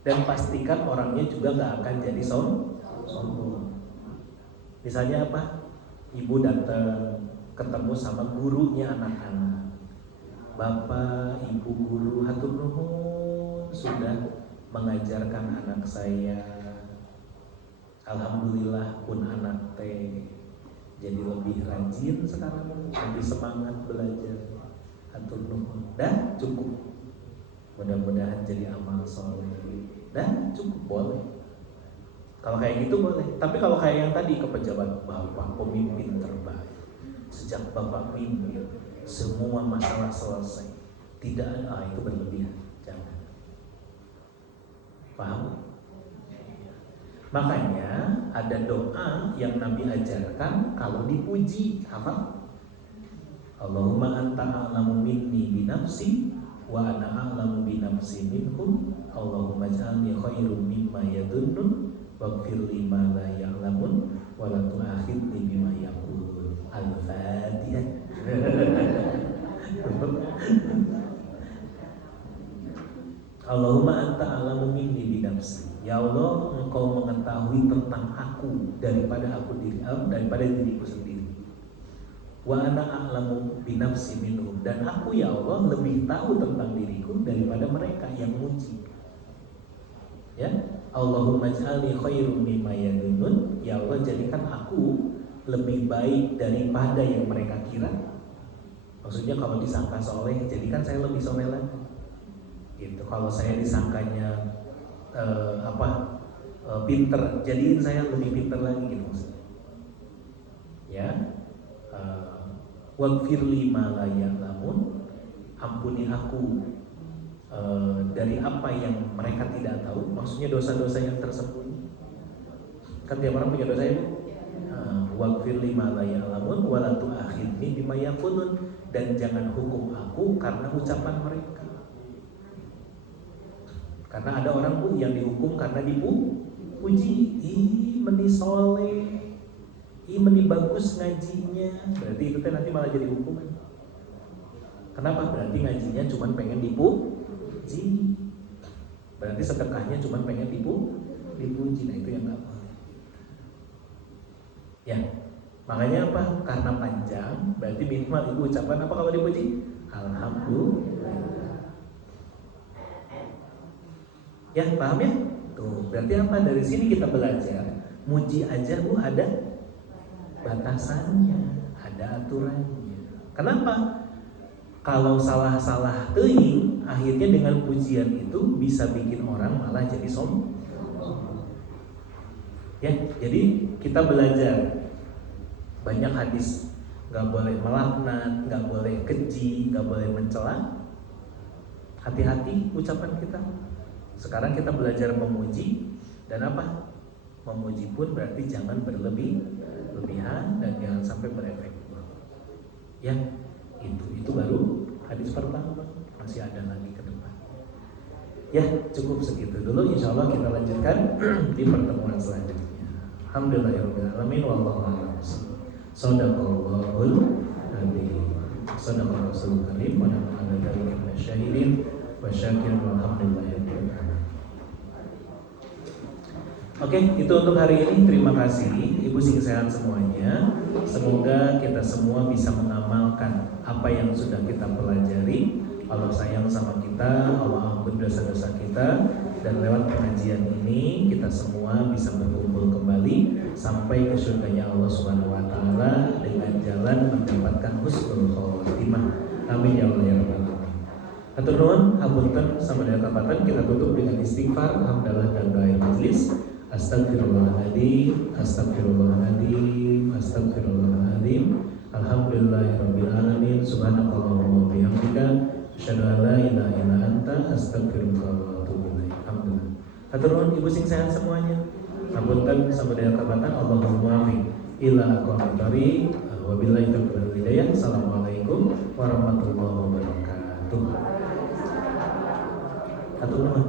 dan pastikan orangnya juga gak akan jadi sombong. Misalnya apa? Ibu datang ketemu sama gurunya anak-anak. Bapak, ibu guru, hatur nuhun sudah mengajarkan anak saya. Alhamdulillah pun anak teh jadi lebih rajin sekarang, lebih semangat belajar. Hatur nuhun. Dan cukup. Mudah-mudahan jadi amal soleh. Dan cukup, boleh. Kalau kayak gitu boleh. Tapi kalau kayak yang tadi ke pejabat, Bapak pemimpin terbaik, sejak Bapak pimpin semua masalah selesai, tidak ada, itu berlebihan. Jangan. Paham? Makanya ada doa yang Nabi ajarkan kalau dipuji, apa? Allahumma anta a'lamu minni binafsi wa ana a'lamu binafsi minkum. Allahumma ij'alni khairum mimma yadunnun waghfir li ma la ya'lamun wa la tu'akhidni bima yaqulun. Al-Fatihah. Allahumma anta a'lamu minni binafsi. Ya Allah, Engkau mengetahui tentang aku daripada diriku sendiri. Wa ana a'lamu binafsi minhum, dan aku ya Allah lebih tahu tentang diriku daripada mereka yang muji. Ya, Allahumma ij'alni khairum mimma yadunnun. Ya Allah, jadikan aku lebih baik daripada yang mereka kira. Maksudnya kalau disangka soleh, jadikan saya lebih soleh lagi. Gitu. Kalau saya disangkanya pinter, jadiin saya lebih pinter lagi gitu maksudnya. Ya, waghfirli ma la ya'lamun, ampuni aku dari apa yang mereka tidak tahu. Maksudnya dosa-dosa yang tersembunyi. Kan tiap orang punya dosa ya. Waghfirli ma la ya'lamun wa la tu'akhidni bima yaqulun, dan jangan hukum aku karena ucapan mereka. Karena ada orang pun yang dihukum karena dipuji, meni soleh, meni bagus ngajinya, berarti itu nanti malah jadi hukuman. Kenapa? Berarti ngajinya cuma pengen dipuji, berarti sedekahnya cuma pengen dipuji. Nah itu yang nggak boleh. Ya, makanya apa? Karena panjang, berarti minimal ibu ucapan apa kalau dipuji? Alhamdulillah. Ya, paham ya? Tuh, berarti apa? Dari sini kita belajar, muji aja Bu ada batasannya, ada aturannya. Kenapa? Kalau salah-salah teuing, akhirnya dengan pujian itu bisa bikin orang malah jadi sombong. Ya, jadi kita belajar banyak hadis, nggak boleh melaknat, nggak boleh keji, nggak boleh mencela. Hati-hati ucapan kita. Sekarang kita belajar memuji, dan apa? Memuji pun berarti jangan berlebihan dan jangan sampai berefek. Ya, itu baru hadis pertama. Masih ada lagi ke depan. Ya, cukup segitu dulu. Insya Allah kita lanjutkan di pertemuan selanjutnya. Alhamdulillahirabbil alamin, wallahu a'lam. Shadaqallahul adzim. Shadaqallahu rasulul karim wa nafa'ana dzalika minasyahidin wa syakirin walhamdulillahirabbil alamin. Oke, itu untuk hari ini. Terima kasih Ibu sing sehat semuanya. Semoga kita semua bisa mengamalkan apa yang sudah kita pelajari. Allah sayang sama kita, Allah ampun dosa-dosa kita, dan lewat pengajian ini kita semua bisa berkumpul kembali sampai ke surganya Allah Subhanahu wa taala dengan jalan mendapatkan husnul khotimah. Amin ya Allah ya rabbal alamin. Hatur nuhun, hapunten sampeyan kapatan, kita tutup dengan istighfar, hamdalah dan doa majelis. Astagfirullahaladzim, astagfirullahaladzim, astagfirullahaladzim. Alhamdulillahirabbil alamin. Subhanakallahumma wa bihamdika, asyhadu an la ilaha illa anta, astaghfiruka wa atubu ilaik. Alhamdulillah. Hatur nuhun Ibu sing sehat semuanya. Hapunten sampeyan kapatan, Allahumma amin. Ila aqwamit thariq, wabillahi taufiq wal hidayah. Assalamualaikum warahmatullahi wabarakatuh. Hatur nuhun.